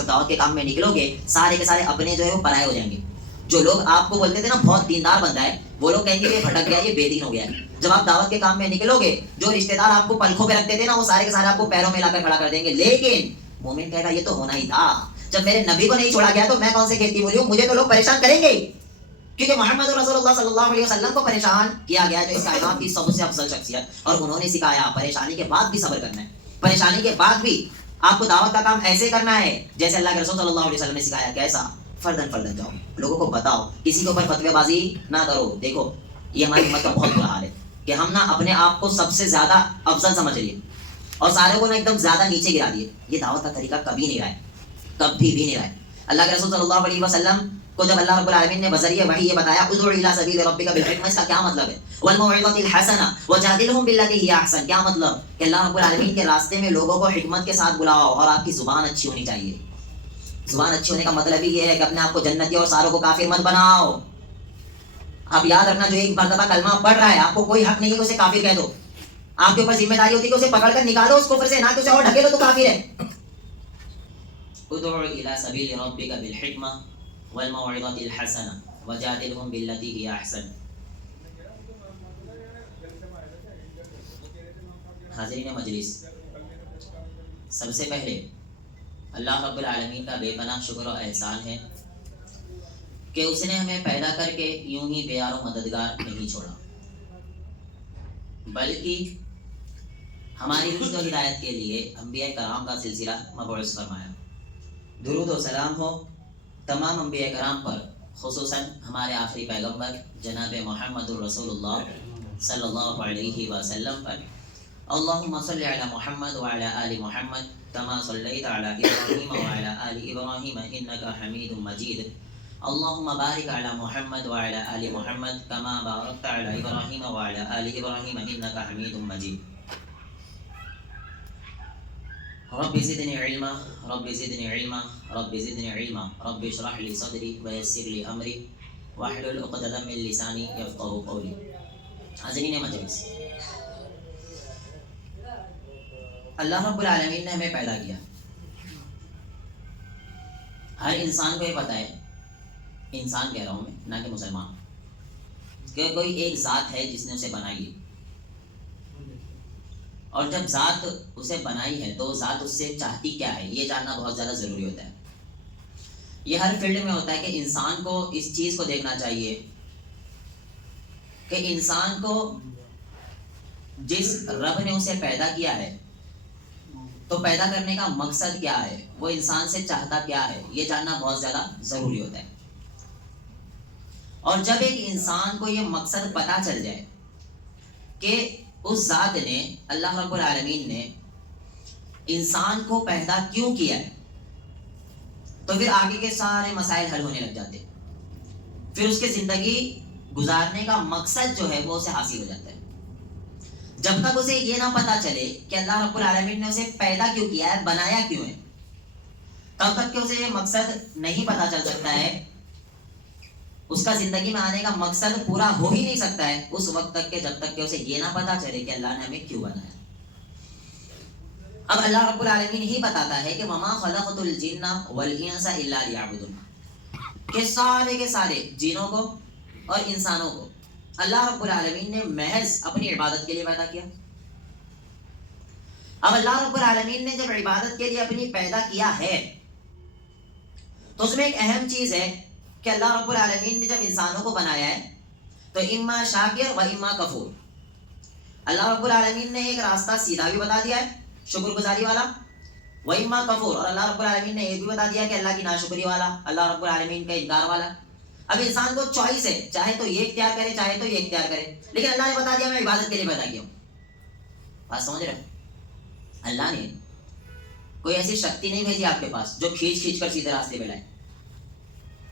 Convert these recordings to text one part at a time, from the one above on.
جب دعوت کے کام میں نکلو گے سارے کے سارے اپنے جو ہے وہ پرائے ہو جائیں گے. جو لوگ آپ کو بولتے تھے نا بہت دیندار بندہ ہے, وہ لوگ کہیں گے یہ بھٹک گیا, یہ بے دین ہو گیا ہے. جب آپ دعوت کے کام میں نکلو گے جو رشتے دار آپ کو پلکھوں پہ رکھتے تھے نا وہ سارے کے سارے آپ کو پیروں میں لا کر کھڑا کر دیں گے. لیکن مومن کہے گا یہ تو ہونا ہی تھا, جب میرے نبی کو نہیں چھوڑا گیا تو میں کون سے کھیتی بولی ہوں, مجھے تو لوگ پریشان کریں گے, کیونکہ محمد رسول اللہ صلی اللہ علیہ وسلم کو پریشان کیا گیا جو اس کائنات کی سب سے افضل شخصیت, اور انہوں نے سکھایا پریشانی کے بعد بھی صبر کرنا ہے, پریشانی کے بعد بھی آپ کو دعوت کا کام ایسے کرنا ہے جیسے اللہ کے رسول صلی اللہ علیہ وسلم نے سکھایا. کیسا؟ فردن فردن جاؤ, لوگوں کو بتاؤ, کسی کے اوپر فتوی بازی نہ کرو. دیکھو یہ ہماری امت کا بہت برا حال ہے کہ ہم نا اپنے آپ کو سب سے زیادہ افضل سمجھ لیے اور سارے کو نا ایک دم زیادہ نیچے گرا دیے. یہ دعوت کا طریقہ کبھی نہیں رہا ہے, کبھی بھی نہیں رہا ہے. اللہ کے رسول صلی اللہ علیہ وسلم کو جب اللہ رب العالمین نے بذریعہ وحی یہ بتایا ادعو الی سبیل ربک بالحکمہ, اس کا کیا مطلب ہے؟ والموعظۃ الحسنہ وجادلھم باللتی ہی احسن, کیا مطلب کہ اللہ رب العالمین کے راستے میں لوگوں کو حکمت کے ساتھ بلاؤ اور آپ کی زبان اچھی ہونی چاہیے. زبان اچھی ہونے کا مطلب ہی یہ ہے کہ اپنے آپ کو جنتی اور ساروں کو کافر مت بناؤ. آپ یاد رکھنا جو ایک مرتبہ کلمہ پڑھ رہا ہے آپ کو کوئی حق نہیں ہے کہ اسے کافر کہہ دو. آپ کے اوپر ذمہ داری ہوتی ہے کہ اسے پکڑ کر نکالو اس کفر سے, نہ کہ اسے اور ڈھکیلو تو کافر ہے. ادعو الی سبیل ربک بالحکمہ والموعظۃ الحسنہ وجادلھم باللتی ہی احسن. حاضرین مجلس, سب سے پہلے اللہ رب العالمین کا بے پناہ شکر و احسان ہے کہ اس نے ہمیں پیدا کر کے یوں ہی بے یار و مددگار نہیں چھوڑا, بلکہ ہماری رشد و ہدایت کے لیے انبیاء کرام کا سلسلہ مبعوث فرمایا. درود و سلام ہو تمام انبیاء کرام پر, خصوصاً ہمارے آخری پیغمبر جناب محمد الرسول اللہ صلی اللہ علیہ وسلم پر. اللہم صلی علی محمد وعلی آل محمد کما صلیت علی ابراہیم وعلی آل ابراہیم انک حمید مجید. اللہم بارک علی محمد وعلی آل محمد کما بارکت علی ابراہیم وعلی آل ابراہیم انک حمید مجید. رب زدنی علما رب زدنی علما رب زدنی علما رب اشرح لی صدری ویسر لی امری واحلل عقدۃ من لسانی یفقہوا قولی. حاضرین مجلس, اللہ رب العالمین نے ہمیں پیدا کیا. ہر انسان کو یہ پتہ ہے, انسان کہہ رہا ہوں میں نہ کہ مسلمان, کہ کوئی ایک ذات ہے جس نے اسے بنائی ہے, اور جب ذات اسے بنائی ہے تو ذات اس سے چاہتی کیا ہے یہ جاننا بہت زیادہ ضروری ہوتا ہے. یہ ہر فیلڈ میں ہوتا ہے کہ انسان کو اس چیز کو دیکھنا چاہیے کہ انسان کو جس رب نے اسے پیدا کیا ہے تو پیدا کرنے کا مقصد کیا ہے, وہ انسان سے چاہتا کیا ہے, یہ جاننا بہت زیادہ ضروری ہوتا ہے. اور جب ایک انسان کو یہ مقصد پتہ چل جائے کہ اس ذات نے, اللہ رب العالمین نے انسان کو پیدا کیوں کیا ہے, تو پھر آگے کے سارے مسائل حل ہونے لگ جاتے. پھر اس کے زندگی گزارنے کا مقصد جو ہے وہ اسے حاصل ہو جاتا ہے. جب تک اسے یہ نہ پتا چلے کہ اللہ رب العالمین نے اسے پیدا کیوں کیا ہے, بنایا کیوں ہے, تب تک کہ اسے یہ مقصد نہیں پتا چل سکتا ہے, اس کا زندگی میں آنے کا مقصد پورا ہو ہی نہیں سکتا ہے اس وقت تک کہ جب تک کہ اسے یہ نہ پتا چلے کہ اللہ نے ہمیں کیوں بنایا. اب اللہ رب العالمین ہی بتاتا ہے کہ وما خلقت الجن والانس الا لیعبدون, کہ سارے کے سارے جنوں کو اور انسانوں کو اللہ رب العالمین نے محض اپنی عبادت کے لیے پیدا کیا. اب اللہ رب العالمین نے جب عبادت کے لیے اپنی پیدا کیا ہے تو اس میں ایک اہم چیز ہے کہ اللہ رب العالمین نے جب انسانوں کو بنایا ہے تو اما شاکر و اما کفور. اللہ رب العالمین نے ایک راستہ سیدھا بھی بتا دیا ہے شکر گزاری والا, و اما کفور, اور اللہ رب العالمین نے یہ بھی بتا دیا کہ اللہ کی ناشکری والا, اللہ رب العالمین کا انکار والا. اب انسان کو چوائس ہے, چاہے تو یہ اختیار کرے چاہے تو یہ اختیار کرے, لیکن اللہ نے بتا دیا میں عبادت کے لیے پیدا کیا ہوں. بات سمجھ رہے ہو؟ اللہ نے کوئی ایسی شکتی نہیں بھیجی آپ کے پاس جو کھینچ کھینچ کر سیدھے راستے پہ لائے.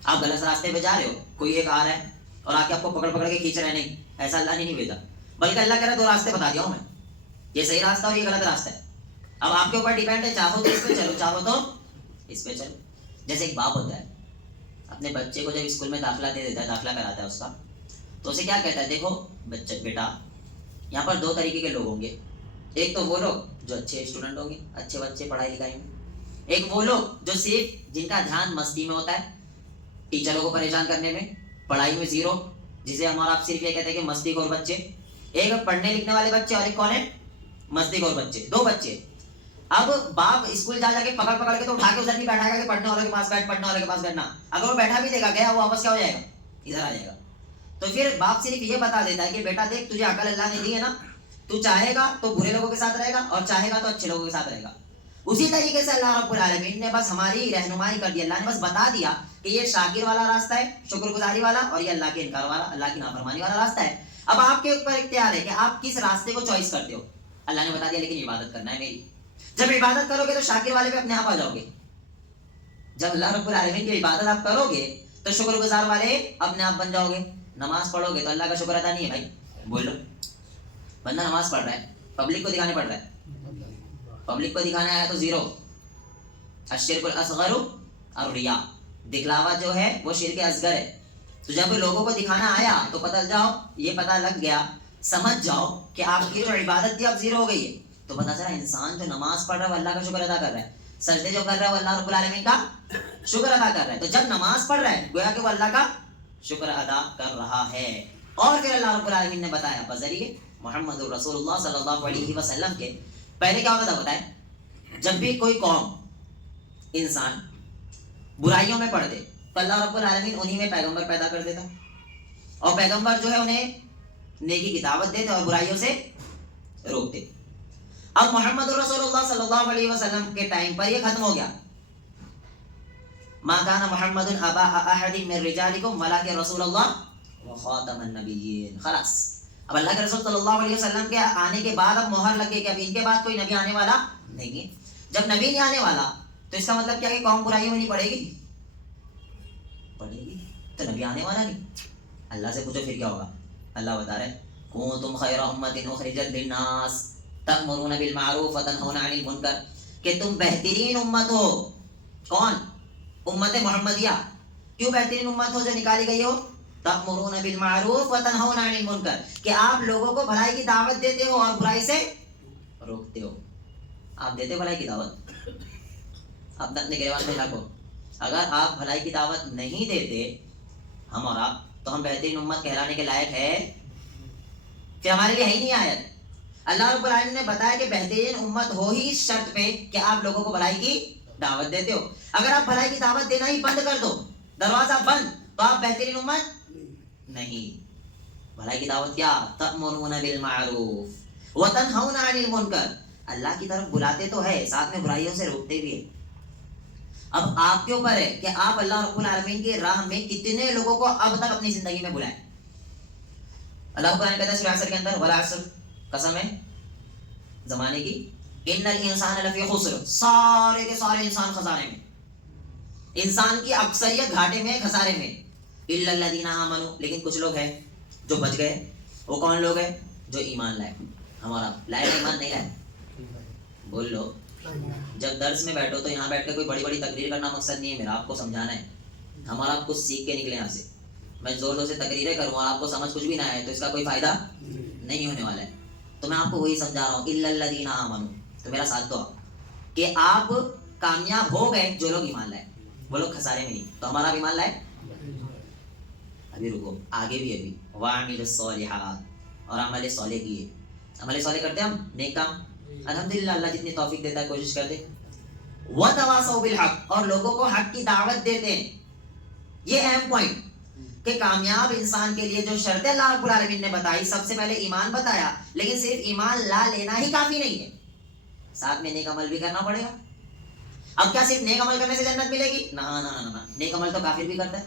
آپ غلط راستے پہ جا رہے ہو, کوئی ایک آ رہا ہے اور آ کے آپ کو پکڑ پکڑ کے کھینچ رہے, نہیں, ایسا اللہ نے نہیں بھیجا, بلکہ اللہ کہہ رہا ہے دو راستے بتا دیا ہوں میں, یہ صحیح راستہ اور یہ غلط راستہ ہے. اب آپ کے اوپر ڈیپینڈ ہے, چاہو تو اس پہ چلو چاہو تو اس پہ چلو. جیسے ایک باپ ہوتا ہے اپنے بچے کو جب اسکول میں داخلہ دے دیتا ہے, داخلہ کراتا ہے اس کا, تو اسے کیا کہتا ہے, دیکھو بچہ بیٹا یہاں پر دو طریقے کے لوگ ہوں گے, ایک تو وہ لوگ جو اچھے اسٹوڈنٹ ہوں گے, اچھے بچے پڑھائی لکھائی میں, ایک وہ لوگ جو صرف جن کا دھیان مستی میں ہوتا ہے، ٹیچروں کو پریشان کرنے میں، پڑھائی میں زیرو، جسے ہم اور آپ صرف یہ کہتے ہیں کہ مستی خور بچے. ایک پڑھنے لکھنے والے بچے اور ایک کون ہے؟ مستی خور بچے. دو بچے. اب باپ اسکول جا کے پکڑ پکڑ کے تو اٹھا کے ادھر نہیں بیٹھائے گا کہ پڑھنے والوں کے پاس بیٹھ، پڑھنے والوں کے پاس بیٹھنا. اگر وہ بیٹھا بھی دے گا، گیا وہ واپس کیا ہو جائے گا؟ ادھر آ جائے گا. تو پھر باپ صرف یہ بتا دیتا ہے کہ بیٹا دیکھ، تجھے عقل اللہ نے دی ہے نا، تو چاہے گا تو برے لوگوں کے ساتھ رہے گا اور چاہے گا تو اچھے لوگوں کے ساتھ رہے گا. اسی طریقے سے اللہ رب العالمین نے بس ہماری رہنمائی کر دی. اللہ نے بس بتا دیا کہ یہ شاکر والا راستہ ہے، شکر گزاری والا، اور یہ اللہ کے انکار والا، اللہ کی نافرمانی والا راستہ ہے. اب آپ کے اوپر اختیار ہے کہ آپ کس راستے کو چوائس کرتے ہو. اللہ نے بتا دیا لیکن عبادت کرنا ہے میری. جب عبادت کرو گے تو شاکر والے پہ اپنے آپ آ جاؤ گے. جب اللہ رب العالمین کی عبادت آپ کرو گے تو شکر گزار والے اپنے آپ بن جاؤ گے. نماز پڑھو گے تو اللہ کا شکر ادا نہیں ہے بھائی. بولو، بندہ نماز پڑھ رہا ہے، پبلک کو دکھانے پڑ رہا ہے، پبلک کو دکھانا آیا تو زیرو. الشرک الاصغر الریا، دکھلاوا جو ہے وہ شرک اصغر ہے. تو جب لوگوں کو دکھانا آیا تو پتہ جاؤ، یہ پتہ لگ گیا، سمجھ جاؤ کہ آپ کی جو عبادت تھی اب زیرو ہو گئی ہے. تو پتہ چلا انسان جو نماز پڑھ رہا ہے وہ اللہ کا شکر ادا کر رہا ہے، سجدے جو کر رہا ہے وہ اللہ رب العالمین کا شکر ادا کر رہا ہے. تو جب نماز پڑھ رہا ہے گویا کہ وہ اللہ کا شکر ادا کر رہا ہے. اور پھر اللہ رب العالمین نے بتایا بذریعے محمد رسول اللہ صلی اللہ علیہ وسلم کے. پہلے کیا ہوتا تھا بتائیں؟ جب بھی کوئی قوم، انسان برائیوں میں پڑ دے تو اللہ رب العالمین انہی میں پیغمبر پیدا کر دیتا، اور پیغمبر جو ہے انہیں نیکی کی دعوت دیتے اور برائیوں سے روکتے. اب محمد رسول اللہ صلی اللہ علیہ وسلم کے ٹائم پر یہ ختم ہو گیا. ما کان محمد ابا احد من رجالکم ولکن رسول اللہ وخاتم النبیین. خلاص اب اللہ کے رسول صلی اللہ علیہ وسلم کے آنے کے بعد اب مہر لگے کہ اب ان کے بعد کوئی نبی آنے والا نہیں ہے. جب نبی نہیں آنے والا تو اس کا مطلب کیا کہ قوم برائیوں میں نہیں پڑے گی؟ پڑے گی. تو نبی آنے والا نہیں. اللہ سے پوچھو پھر کیا ہوگا. اللہ بتا رہے کنتم خیر امۃ اخرجت للناس تأمرون بالمعروف وتنہون عن المنکر، کہ تم بہترین امت ہو. کون؟ امت محمدیہ. کیوں بہترین امت ہو جو نکالی گئی ہو؟ تأمرون بالمعروف وتنہون عن المنکر، کہ آپ لوگوں کو بھلائی کی دعوت دیتے ہو اور برائی سے روکتے ہو. آپ دیتے بھلائی کی دعوت؟ آپ اپنے گریبان میں رکھو. اگر آپ بھلائی کی دعوت نہیں دیتے ہم اور آپ، تو ہم بہترین امت کہلانے کے لائق ہے؟ پھر ہمارے لیے ہے ہی نہیں آیت. اللہ رب العالمین نے بتایا کہ بہترین امت ہو ہی اس شرط پہ کہ آپ لوگوں کو بھلائی کی دعوت دیتے ہو. اگر آپ بھلائی کی دعوت دینا ہی بند کر دو، دروازہ بند، تو آپ بہترین امت نہیں. بھلائی کی دعوت کیا؟ تأمرون بالمعروف وتنہون عن المنکر، اللہ کی طرف بلاتے تو ہے، ساتھ میں برائیوں سے روکتے بھی ہے. اب آپ کے اوپر ہے کہ آپ اللہ رب العالمین کی راہ میں کتنے لوگوں کو اب تک اپنی زندگی میں بلائیں. اللہ رب العالمین کہتا ہے سورہ عصر کے اندر والعصر، قسم ہے زمانے کی، ان الانسان لفی خسر، سارے کے سارے انسان خسارے میں، انسان کی اکثریت گھاٹے میں، خسارے میں. الا الذین آمنوا، لیکن کچھ لوگ ہیں جو بچ گئے. وہ کون لوگ ہیں؟ جو ایمان لائے. ہمارا لائے ایمان نہیں لائے؟ بول لو. جب درس میں بیٹھو تو یہاں بیٹھ کے کوئی بڑی بڑی تقریر کرنا مقصد نہیں ہے میرا، آپ کو سمجھانا ہے. ہمارا آپ کچھ سیکھ کے نکلے یہاں سے. میں زور زور سے تقریریں کروں اور آپ کو سمجھ کچھ بھی نہ آئے تو اس کا کوئی فائدہ نہیں ہونے والا ہے. تو میں آپ کو وہی سمجھا رہا ہوں، الا الذین آمنوا. تو میرا ساتھ دو کہ آپ کامیاب ہو گئے جو لوگ ایمان لائے، وہ لوگ خسارے میں نہیں. تو ہمارا ایمان لائے. ابھی رکو، آگے بھی ابھی وَعَمِلُوا الصَّالِحَاتِ، اور عمل صالح کیے. عمل صالح کرتے ہم، نیک کام الحمدللہ اللہ جتنی توفیق دیتا ہے کوشش کرتے. وَتَوَاصَوْا بِالْحَقِّ، اور لوگوں کو حق کی دعوت دیتے ہیں. یہ اہم پوائنٹ کہ کامیاب انسان کے لیے جو شرطیں اللہ رب العالمین نے بتائی، سب سے پہلے ایمان بتایا، لیکن صرف ایمان لا لینا ہی کافی نہیں ہے، ساتھ میں نیک عمل بھی کرنا پڑے گا. اب کیا صرف نیک عمل کرنے سے جنت ملے گی؟ نہ. نیک عمل تو کافر بھی کرتا ہے،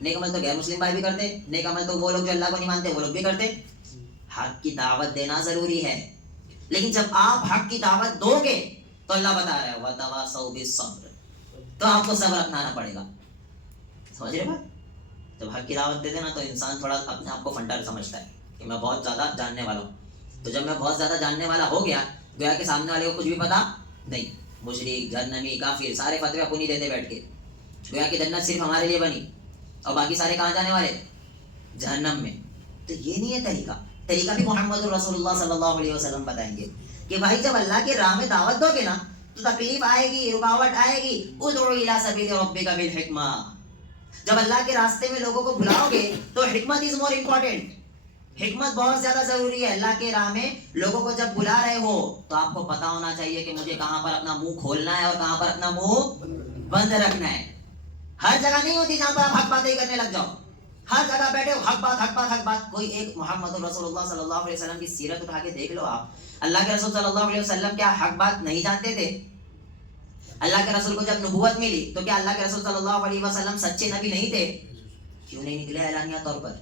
نیک عمل تو غیر مسلم بھائی بھی کرتے، نیک عمل تو وہ لوگ جو اللہ کو نہیں مانتے وہ لوگ بھی کرتے. حق کی دعوت دینا ضروری ہے، لیکن جب آپ حق کی دعوت دو گے تو اللہ بتا رہا ہے وَتَوَاصَوْا بِالصَّبْرِ، تو آپ کو صبر اپنانا پڑے گا. سمجھ رہے بات؟ جب حق کی دعوت دیتے نا تو انسان تھوڑا اپنے آپ کو فنڈر سمجھتا ہے کہ میں بہت زیادہ جاننے والا ہوں. تو جب میں بہت زیادہ جاننے والا ہو گیا، گویا کہ سامنے والے کو کچھ بھی پتا نہیں. مشرک، جہنمی، کافر سارے فتوے اپنی دیتے بیٹھ کے، گویا کہ جنت صرف ہمارے لیے بنی اور باقی سارے کہاں جانے والے؟ جہنم میں. تو یہ نہیں ہے طریقہ. طریقہ بھی محمد رسول اللہ صلی اللہ علیہ وسلم بتائیں گے کہ بھائی جب اللہ کی راہ میں دعوت دو گے نا تو تکلیف آئے گی, رکاوٹ آئے گی. ادعو الی سبیل ربک بالحکمہ, جب اللہ کے راستے میں لوگوں کو بلاؤ گے تو حکمت از مور امپورٹنٹ, حکمت بہت زیادہ ضروری ہے. اللہ کے راہ میں لوگوں کو جب بلا رہے ہو تو آپ کو پتا ہونا چاہیے کہ مجھے کہاں پر اپنا منہ کھولنا ہے اور کہاں پر اپنا منہ بند رکھنا ہے. ہر جگہ نہیں ہوتی جہاں پر آپ حق باتیں کرنے لگ جاؤ, ہر جگہ بیٹھے ہو حق بات حق بات حق بات. کوئی ایک محمد رسول اللہ صلی اللہ علیہ وسلم کی سیرت اٹھا کے دیکھ لو آپ. اللہ کے رسول صلی اللہ علیہ وسلم کیا حق بات نہیں جانتے تھے؟ اللہ کے رسول کو جب نبوت ملی تو کیا اللہ کے رسول صلی اللہ علیہ وسلم سچے نبی نہیں تھے؟ کیوں نہیں نکلے اعلانیہ طور پر؟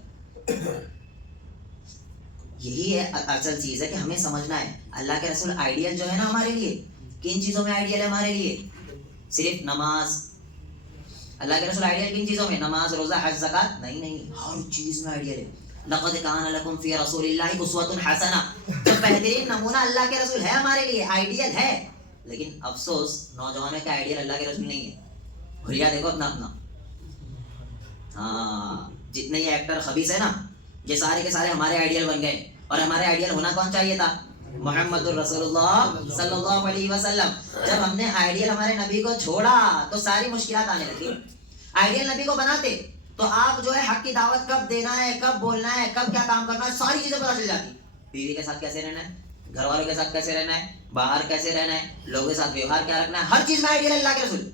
یہی ہے اصل چیز ہے کہ ہمیں سمجھنا ہے اللہ کے رسول آئیڈیل جو ہے نا ہمارے لیے, کن چیزوں میں آئیڈیل ہے ہمارے لیے؟ صرف نماز. اللہ کے رسول آئیڈیل کن چیزوں میں؟ نماز, روزہ, حج, زکات نہیں, ہر چیز میں آئیڈیل ہے. لقد کان لکم فی رسول اللہ اسوۃ حسنہ, جو بہترین نمونہ اللہ کے رسول ہے ہمارے لیے, آئیڈیل ہے. لیکن افسوس نوجوانوں کا آئیڈیل اللہ کے رسول نہیں ہے. بھولیا دیکھو اپنا اپنا. ہاں, جتنے یہ ایکٹر خبیث ہے نا, یہ سارے کے سارے ہمارے آئیڈیل بن گئے. اور ہمارے آئیڈیل ہونا کون چاہیے تھا؟ محمد الرسول اللہ صلی اللہ علیہ وسلم. جب ہم نے آئیڈیل ہمارے نبی کو چھوڑا تو ساری مشکلات آنے لگی. آئیڈیل نبی کو بناتے تو آپ جو ہے حق کی دعوت کب دینا ہے, کب بولنا ہے, کب کیا کام کرنا ہے, ساری چیزیں پتا چل جاتی. بیوی کے ساتھ کیسے رہنا ہے, گھر والوں کے ساتھ کیسے رہنا ہے, باہر کیسے رہنا ہے, لوگوں کے ساتھ ویوہار کیا رکھنا ہے, ہر چیز میں آئیڈیل اللہ کے رسول.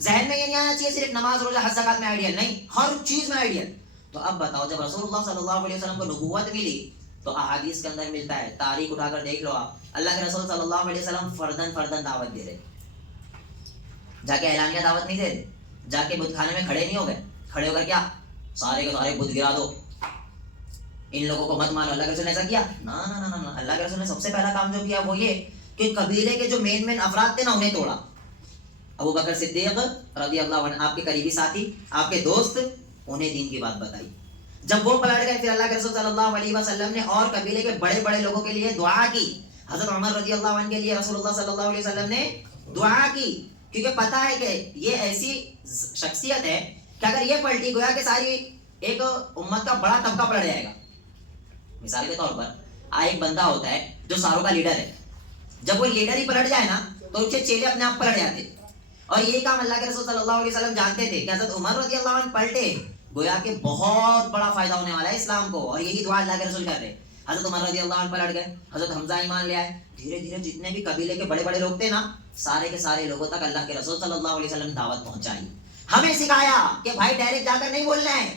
ذہن میں یہ نہیں آنا چاہیے صرف نماز, روزہ, حج, زکات میں آئیڈیل نہیں, ہر چیز میں آئیڈیل. تو اب بتاؤ, جب رسول اللہ صلی اللہ علیہ وسلم کو نبوت ملی تو احادیث کے اندر ملتا ہے, تاریخ اٹھا کر دیکھ لو آپ, اللہ کے رسول صلی اللہ علیہ وسلم فردن فردن دعوت دے رہے, جا کے اعلانیہ دعوت نہیں دے رہے, جا کے بت خانے میں کھڑے نہیں ہو گئے, کھڑے ہو کر کیا سارے کے سارے بت گرا دو, ان لوگوں کو مت مانو. اللہ کے رسول نے ایسا کیا؟ نا نا نا نا. اللہ کے رسول نے سب سے پہلا کام جو کیا وہ یہ کہ قبیلے کے جو مین افراد تھے نا انہیں توڑا. ابو بکر صدیق رضی اللہ عنہ, آپ کے قریبی ساتھی, آپ کے دوست, انہیں دین کی بات بتائی. جب وہ پلٹ گئے پھر اللہ کے رسول صلی اللہ علیہ وسلم نے اور قبیلے کے بڑے بڑے لوگوں کے لیے دعا کی. حضرت عمر رضی اللہ عنہ کے لیے رسول اللہ صلی اللہ علیہ وسلم نے دعا کی, کیونکہ پتا ہے کہ یہ ایسی شخصیت ہے کہ اگر یہ پلٹی گویا کہ ساری ایک امت کا بڑا طبقہ پلٹ جائے گا. مثال کے طور پر ایک بندہ ہوتا ہے جو ساروں کا لیڈر ہے, جب وہ لیڈر ہی پلٹ جائے نا تو اس کے چیلے اپنے آپ پلٹ جاتے. اور یہ کام اللہ کے رسول صلی اللہ علیہ وسلم جانتے تھے کہ حضرت عمر رضی اللہ عنہ پلٹے, گویا کہ بہت بڑا فائدہ ہونے والا ہے اسلام کو, اور یہی دعا اللہ کے رسول کر رہے. حضرت عمر رضی اللہ عنہ پلٹ گئے, حضرت حمزہ ایمان لے آئے. دھیرے دھیرے جتنے بھی قبیلے کے بڑے بڑے لوگ تھے نا, سارے کے سارے لوگوں تک اللہ کے رسول صلی اللہ علیہ وسلم دعوت پہنچائی. ہمیں سکھایا کہ بھائی ڈائریکٹ جا کر نہیں بولنا ہے,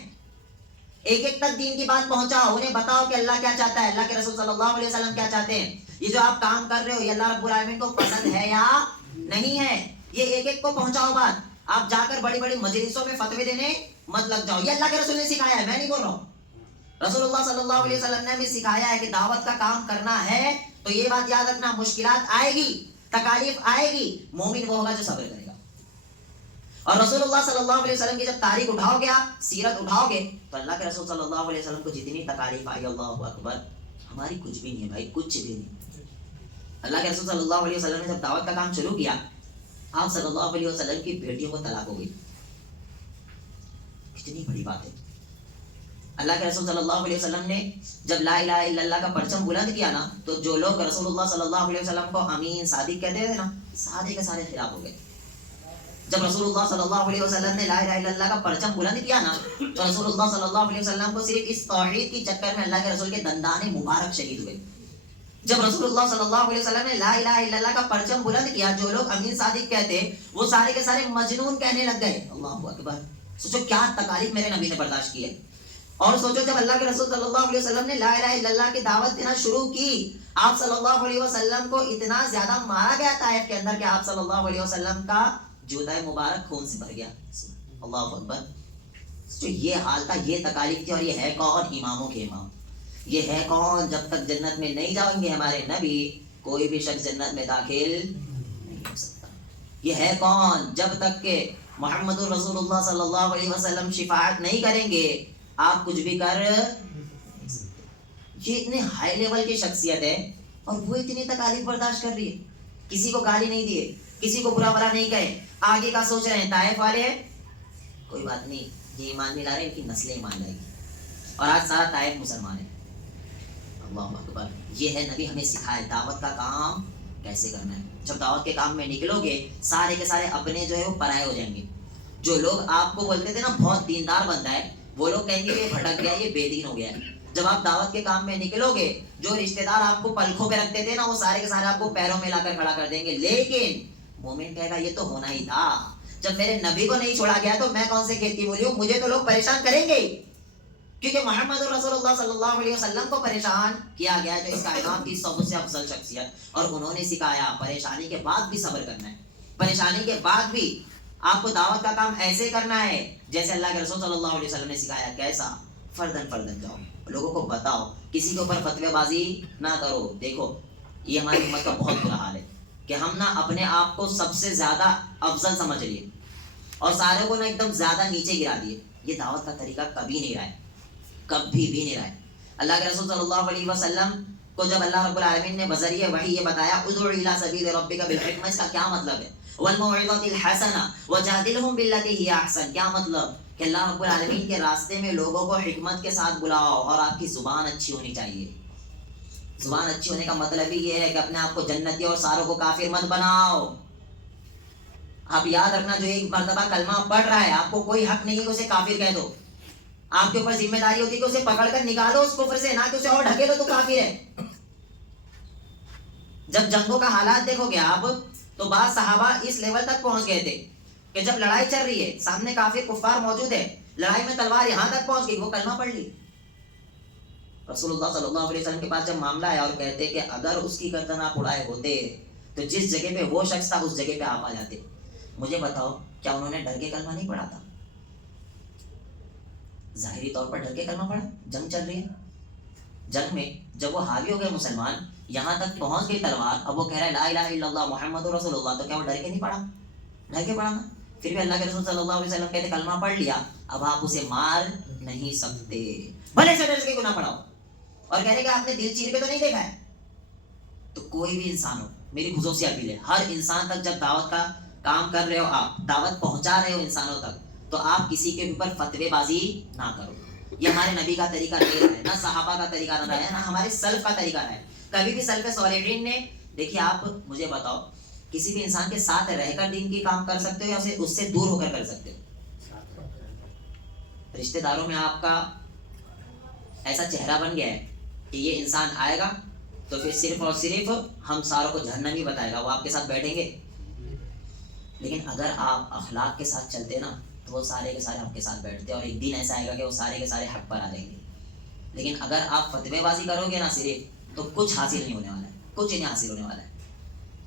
ایک ایک تک دین کی بات پہنچاؤ, انہیں بتاؤ کہ اللہ کیا چاہتا ہے, اللہ کے رسول صلی اللہ علیہ وسلم کیا چاہتے ہیں. یہ جو آپ کام کر رہے ہو یہ اللہ رب العالمین کو پسند ہے یا نہیں ہے, یہ ایک ایک کو پہنچاؤ بات. آپ جا کر بڑی بڑی مجلسوں میں فتوے دینے مت لگ جاؤ. یہ اللہ کے رسول نے سکھایا ہے, میں نہیں بول رہا ہوں. رسول اللہ صلی اللہ علیہ وسلم نے ہمیں سکھایا ہے کہ دعوت کا کام کرنا ہے تو یہ بات یاد رکھنا, مشکلات آئے گی, تکالیف آئے گی, مومن وہ ہوگا جو صبر کرے گا. اور رسول اللہ صلی اللہ علیہ وسلم کی جب تاریخ اٹھاؤ گے, آپ سیرت اٹھاؤ گے, تو اللہ کے رسول صلی اللہ علیہ وسلم کو جتنی تکالیف آئی, اللہ اکبر, ہماری کچھ بھی نہیں ہے بھائی, کچھ بھی نہیں. اللہ کے رسول صلی اللہ علیہ وسلم نے جب دعوت کا کام شروع کیا, آپ صلی اللہ علیہ وسلم کی بیٹیوں کو طلاق ہو گئی. کتنی بڑی بات ہے. اللہ کے رسول صلی اللہ علیہ وسلم نے جب لا الہ الا اللہ کا پرچم بلند کیا نا, تو جو لوگ رسول اللہ صلی اللہ علیہ وسلم کو امین صادق کہتے تھے نا, سارے کے سارے خلاف ہو گئے. جب رسول اللہ صلی اللہ علیہ وسلم نے لا الہ الا اللہ کا پرچم بلند کیا نا, تو رسول اللہ صلی اللہ علیہ وسلم کو صرف اس توحید کی چکر میں اللہ کے رسول کے دندان مبارک شہید ہوئے. جب رسول اللہ صلی اللہ علیہ وسلم نے لا الہ الا اللہ کا پرچم بلند کیا, جو لوگ امین صادق کہتے وہ سارے کے سارے مجنون کہنے لگ گئے. اللہ اکبر. سوچو کیا تکالیف میرے نبی نے برداشت کی ہے. اور سوچو جب اللہ کے رسول صلی اللہ علیہ وسلم نے لا الہ الا اللہ کی دعوت دینا شروع کی, آپ صلی اللہ علیہ وسلم کو اتنا زیادہ مارا گیا طائف کے اندر کہ آپ صلی اللہ علیہ وسلم کا جوتا مبارک خون سے بھر گیا. اللہ اکبر. تو یہ حال تھا, یہ تکالیف تھی. اور یہ ہے کون؟ اماموں کے امام. یہ ہے کون؟ جب تک جنت میں نہیں جائیں گے ہمارے نبی, کوئی بھی شخص جنت میں داخل نہیں ہو سکتا. یہ ہے کون؟ جب تک کہ محمد رسول اللہ صلی اللہ علیہ وسلم شفاعت نہیں کریں گے, آپ کچھ بھی کر. یہ اتنے ہائی لیول کی شخصیت ہے اور وہ اتنی تکالیف برداشت کر رہی ہے. کسی کو گالی نہیں دیے, کسی کو برا بھلا نہیں کہے, آگے کا سوچ رہے ہیں طائف والے ہیں, کوئی بات نہیں, یہ ایمان نہیں لا رہے, ان کی نسلیں ایمان لائے گی. اور آج سارا طائف مسلمان ہے. اللہ اکبر. یہ ہے نبی ہمیں سکھائے, دعوت کا کام کیسے کرنا ہے. جب دعوت کے کام میں نکلو گے سارے کے سارے اپنے جو ہے وہ پرائے ہو جائیں گے. جو لوگ آپ کو بولتے تھے نا بہت دیندار بندہ ہے, وہ لوگ کہیں گے یہ بھٹک گیا, یہ بے دین ہو گیا ہے. جب آپ دعوت کے کام میں نکلو گے جو رشتہ دار آپ کو پلکھوں پہ رکھتے تھے نا وہ سارے کے سارے آپ کو پیروں میں لا کر کھڑا کر دیں گے. لیکن مومن کہے گا یہ تو ہونا ہی تھا, جب میرے نبی کو نہیں چھوڑا گیا تو میں کون سے کھیتی بولی ہوں, مجھے تو لوگ پریشان کریں گے, کیونکہ محمد رسول اللہ صلی اللہ علیہ وسلم کو پریشان کیا گیا جو اس کائنات کی سب سے افضل شخصیت, اور انہوں نے سکھایا پریشانی کے بعد بھی صبر کرنا ہے, پریشانی کے بعد بھی آپ کو دعوت کا کام ایسے کرنا ہے جیسے اللہ کے رسول صلی اللہ علیہ وسلم نے سکھایا. کیسا؟ فردن فردن جاؤ, لوگوں کو بتاؤ, کسی کے اوپر فتوی بازی نہ کرو. دیکھو یہ ہماری امت کا بہت برا حال ہے کہ ہم نہ اپنے آپ کو سب سے زیادہ افضل سمجھ لیے اور سارے کو نہ ایک دم زیادہ نیچے گرا دیے. یہ دعوت کا طریقہ کبھی نہیں رہا ہے, کبھی بھی نہیں رہا ہے. اللہ کے رسول صلی اللہ علیہ وسلم کو جب اللہ رب العالمین نے بذریعہ وحی یہ بتایا ادعو الی سبیل ربک بالحکمہ, اس کا کیا مطلب ہے؟ والموعظۃ الحسنہ وجادلہم باللتی ہی احسن, کیا مطلب کہ اللہ رب العالمین کے راستے میں لوگوں کو حکمت کے ساتھ بلاؤ اور آپ کی زبان اچھی ہونی چاہیے. زبان اچھی ہونے کا مطلب ہی یہ ہے کہ اپنے آپ کو جنتی اور ساروں کو کافر مت بناؤ. آپ یاد رکھنا جو ایک مرتبہ کلمہ پڑھ رہا ہے آپ کو کوئی حق نہیں کہ اسے کافر کہہ دو. آپ کے اوپر ذمہ داری ہوتی ہے کہ اسے پکڑ کر نکالو اس کفر سے, نہ کہ اسے اور ڈھکیلو تو کافر ہے. جب جنگوں کا حالات دیکھو گے آپ تو بعض صحابہ اس لیول تک پہنچ گئے تھے کہ جب لڑائی چل رہی ہے سامنے کافر کفار موجود ہے, لڑائی میں تلوار یہاں تک پہنچ گئی, وہ کلمہ پڑھ لی. رسول اللہ صلی اللہ علیہ وسلم کے پاس جب معاملہ آیا اور کہتے کہ اگر اس کی گردن آپ اڑائے ہوتے تو جس جگہ پہ وہ شخص تھا اس جگہ پہ آپ آ جاتے. مجھے بتاؤ کیا انہوں نے ڈر کے کلمہ نہیں پڑھا تھا؟ ظاہری طور پر ڈر کے کلمہ پڑھا. جنگ چل رہی ہے, جنگ میں جب وہ حاوی ہو گئے مسلمان, یہاں تک پہنچ گئی تلوار, اب وہ کہہ رہا ہے لا الہ الا اللہ محمد رسول اللہ, تو کیا وہ ڈر کے نہیں پڑھا؟ ڈر کے پڑھا نا. پھر بھی اللہ کے رسول صلی اللہ علیہ وسلم کہتے کلمہ پڑھ لیا, اب آپ اسے مار نہیں سکتے بھلے سے ڈر کے گناہ پڑھاؤ. اور کہہ رہے کہ آپ نے دل چیر کے تو نہیں دیکھا ہے. تو کوئی بھی انسان ہو, میری خصوصی اپیل ہے, ہر انسان تک جب دعوت کا کام کر رہے ہو, آپ دعوت پہنچا رہے ہو انسانوں تک, تو آپ کسی کے اوپر فتوی بازی نہ کرو. یہ ہمارے نبی کا طریقہ نہیں رہا ہے, نہ صحابہ کا طریقہ رہا ہے, نہ ہمارے سلف کا طریقہ رہا ہے. کبھی بھی سلف صالحین نے, دیکھیے آپ مجھے بتاؤ کسی بھی انسان کے ساتھ رہ کر دین کی کام کر سکتے ہو یا اس سے دور ہو کر کر سکتے ہو؟ رشتہ داروں میں آپ کا ایسا چہرہ بن گیا ہے کہ یہ انسان آئے گا تو پھر صرف اور صرف ہم ساروں کو جہنم ہی بتائے گا, وہ آپ کے ساتھ بیٹھیں گے. لیکن اگر آپ اخلاق کے ساتھ چلتے نا تو وہ سارے کے سارے آپ کے ساتھ بیٹھتے, اور ایک دن ایسا آئے گا کہ وہ سارے کے سارے حق پر آ جائیں گے. لیکن اگر آپ فتوی بازی کرو گے نا صرف, تو کچھ حاصل نہیں ہونے والا ہے, کچھ نہیں حاصل ہونے والا ہے.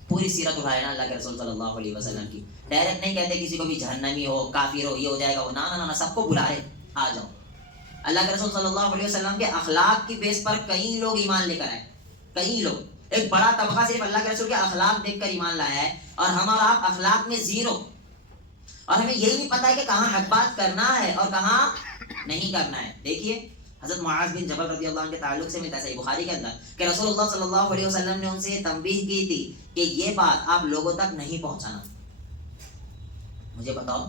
پوری سیرت اٹھائے نا اللہ کے رسول صلی اللہ علیہ وسلم کی. ڈائریکٹ نہیں کہتے کسی کو بھی جہنمی ہو, کافر ہو, یہ ہو جائے گا, وہ نہ, سب کو بلا رہے آ جاؤ. اللہ کے رسول صلی اللہ علیہ وسلم کے اخلاق کی بیس پر کئی لوگ ایمان لے کر آئے, کئی لوگ. ایک بڑا طبقہ صرف اللہ کے رسول کے اخلاق دیکھ کر ایمان لایا ہے, اور ہم اور آپ اخلاق میں زیرو, اور ہمیں یہی نہیں پتا ہے کہ کہاں حق بات کرنا ہے اور کہاں نہیں کرنا ہے. دیکھیے حضرت معاذ بن جبل رضی اللہ عنہ کے تعلق سے ملتا ہے صحیح بخاری کے اندر کہ رسول اللہ صلی اللہ علیہ وسلم نے ان سے تنبیہ کی تھی کہ یہ بات آپ لوگوں تک نہیں پہنچانا. مجھے بتاؤ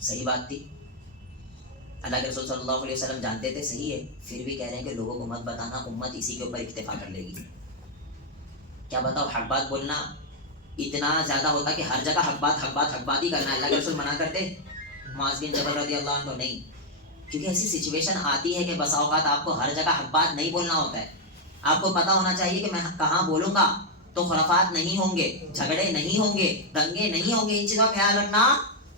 صحیح بات تھی, اللہ کے رسول صلی اللہ علیہ وسلم جانتے تھے صحیح ہے, پھر بھی کہہ رہے ہیں کہ لوگوں کو مت بتانا, امت اسی کے اوپر اکتفا کر لے گی. کیا بتاؤ حق بات بولنا اتنا زیادہ ہوتا کہ ہر جگہ حق بات ہی کرنا ہے. اللہ کے رسول منع کرتے معاذ بن جبل رضی اللہ عنہ کو نہیں, کیونکہ ایسی سچویشن آتی ہے کہ بسا اوقات آپ کو ہر جگہ حق بات نہیں بولنا ہوتا ہے. آپ کو پتا ہونا چاہیے کہ میں کہاں بولوں گا تو خرافات نہیں ہوں گے, جھگڑے نہیں ہوں گے, دنگے نہیں ہوں گے. ان چیزوں کا خیال رکھنا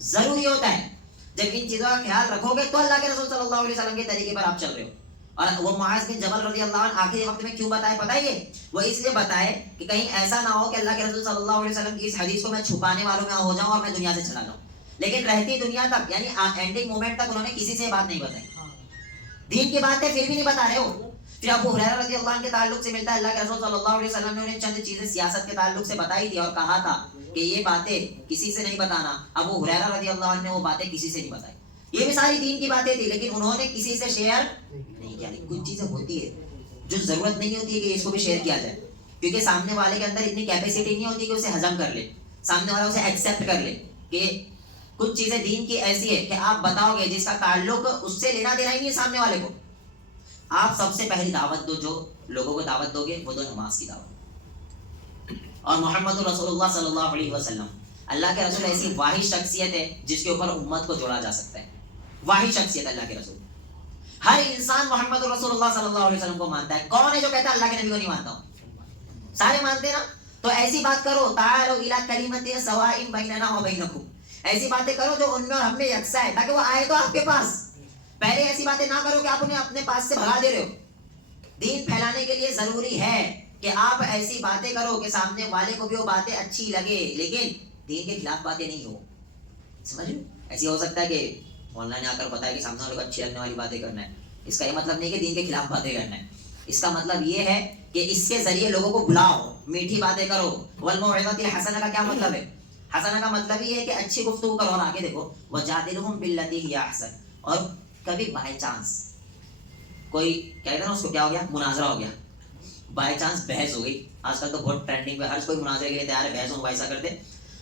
ضروری ہوتا ہے. جب ان چیزوں کا خیال رکھو گے تو اللہ کے رسول صلی اللہ علیہ وسلم کے طریقے پر آپ چل رہے ہو. اور وہ معاذ بن جبل رضی اللہ عنہ آخری وقت میں کیوں بتائے بتائیے, وہ اس لیے بتائے کہ کہیں ایسا نہ ہو کہ اللہ کے رسول صلی اللہ علیہ وسلم کی اس حدیث کو میں چھپانے والوں میں ہو جاؤں اور میں دنیا سے چلا جاؤں. لیکن رہتی دنیا تک یعنی اینڈنگ مومنٹ تک انہوں نے کسی سے بات نہیں بتائی. دین کی بات ہے پھر بھی نہیں بتا رہے ہو. پھر ابو ہریرہ رضی اللہ عنہ کے تعلق سے ملتا ہے اللہ کے رسول صلی اللہ علیہ وسلم نے انہیں چند چیزیں سیاست کے تعلق سے بتائی تھی اور کہا تھا کہ یہ باتیں کسی سے نہیں بتانا. ابو ہریرہ رضی اللہ عنہ نے وہ باتیں کسی سے نہیں بتائی. یہ بھی ساری دین کی باتیں تھی لیکن انہوں نے کسی سے شیئر نہیں کیا. کچھ چیزیں ہوتی ہے جو ضرورت نہیں ہوتی ہے کہ اس کو بھی شیئر کیا جائے, کیونکہ سامنے والے کے اندر اتنی کیپیسٹی نہیں ہوتی کہ اسے ہضم کر لے, سامنے والا اسے ایکسیپٹ کر لے. کہ کچھ چیزیں دین کی ایسی ہے کہ آپ بتاؤ گے جس کا تعلق اس سے لینا دینا ہی نہیں ہے سامنے والے کو. آپ سب سے پہلی دعوت دو, جو لوگوں کو دعوت دو گے وہ دو نماز کی دعوت. اور محمد رسول اللہ صلی اللہ علیہ وسلم، اللہ کے رسول ایسی واحد شخصیت ہے جس کے اوپر امت کو جوڑا جا سکتا ہے. واحد شخصیت اللہ کے رسول. ہر انسان محمد رسول اللہ صلی اللہ علیہ وسلم کو مانتا ہے. کون ہے جو کہتا ہے اللہ کے نبی کو نہیں مانتا ہوں؟ سارے مانتے ہیں نا. تو ایسی بات کرو، تعالوا الی کلمۃ سواء بیننا و بینکم، ایسی باتیں کرو جو ان میں اور ہم میں یکساں ہے، تاکہ وہ آئے تو آپ کے پاس. پہلے ایسی باتیں نہ کرو کہ آپ انہیں اپنے پاس سے بھگا دے رہے ہو. دین پھیلانے کے لیے ضروری ہے کہ آپ ایسی باتیں کرو کہ سامنے والے کو بھی وہ باتیں اچھی لگے، لیکن دین کے خلاف باتیں نہیں ہو. سمجھ لو. ایسی ہو سکتا ہے کہ آن لائن آ کر پتا ہے کہ سامنے والے کو اچھی لگنے والی باتیں کرنا ہے، اس کا یہ مطلب نہیں کہ دین کے خلاف باتیں کرنا ہے. اس کا مطلب یہ ہے کہ اس کے ذریعے لوگوں کو بلاؤ، میٹھی باتیں کرو. والموعظۃ الحسنہ کا کیا مطلب ہے؟ حسنہ کا مطلب یہ ہے کہ اچھی گفتگو کرو. اور آگے دیکھو، وجادلہم باللتی ہی احسن. اور کبھی بائی چانس کوئی کہتا ہے نا، اس کو کیا ہو گیا، مناظرہ ہو گیا، بائی چانس بحث ہو گئی. آج کل تو بہت ٹرینڈنگ پہ ہر کوئی مناظرے کے لیے تیار ہے، بحث و مباحثہ کرتے.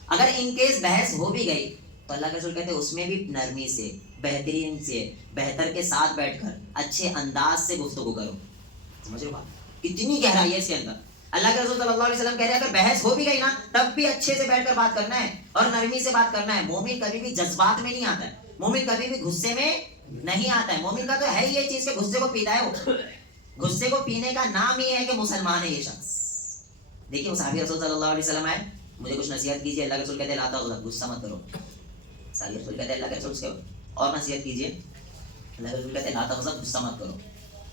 اگر ان کیس بحث ہو بھی گئی تو اللہ کے رسول کہتے ہیں اس میں بھی نرمی سے، بہترین سے، بہتر کے ساتھ بیٹھ کر اچھے انداز سے گفتگو کرو. سمجھ رہے بات؟ کتنی گہرائی ہے اس کے اندر. اللہ کے رسول صلی اللہ علیہ وسلم کہہ رہے ہیں اگر بحث ہو بھی گئی نا تب بھی اچھے سے بیٹھ کر بات کرنا ہے اور نرمی سے بات کرنا ہے. مومن کبھی بھی جذبات میں نہیں آتا ہے، مومن کبھی بھی غصے میں نہیں آتا ہے. مومن کا تو ہے ہی یہ چیز کہ غصے کو پیتا ہے. وہ غصے کو پینے کا نام یہ ہے کہ مسلمان ہے یہ شخص. دیکھیے وہ صحابی رسول صلی اللہ علیہ وسلم آئے، مجھے کچھ نصیحت کیجیے. اللہ کے رسول کہتے ہیں لا تغضب، غصہ مت کرو. صحابی رسول کہتے ہیں اللہ کے رسول سے اور نصیحت کیجیے. اللہ کے رسول کہتے ہیں لا تغضب، غصہ مت کرو.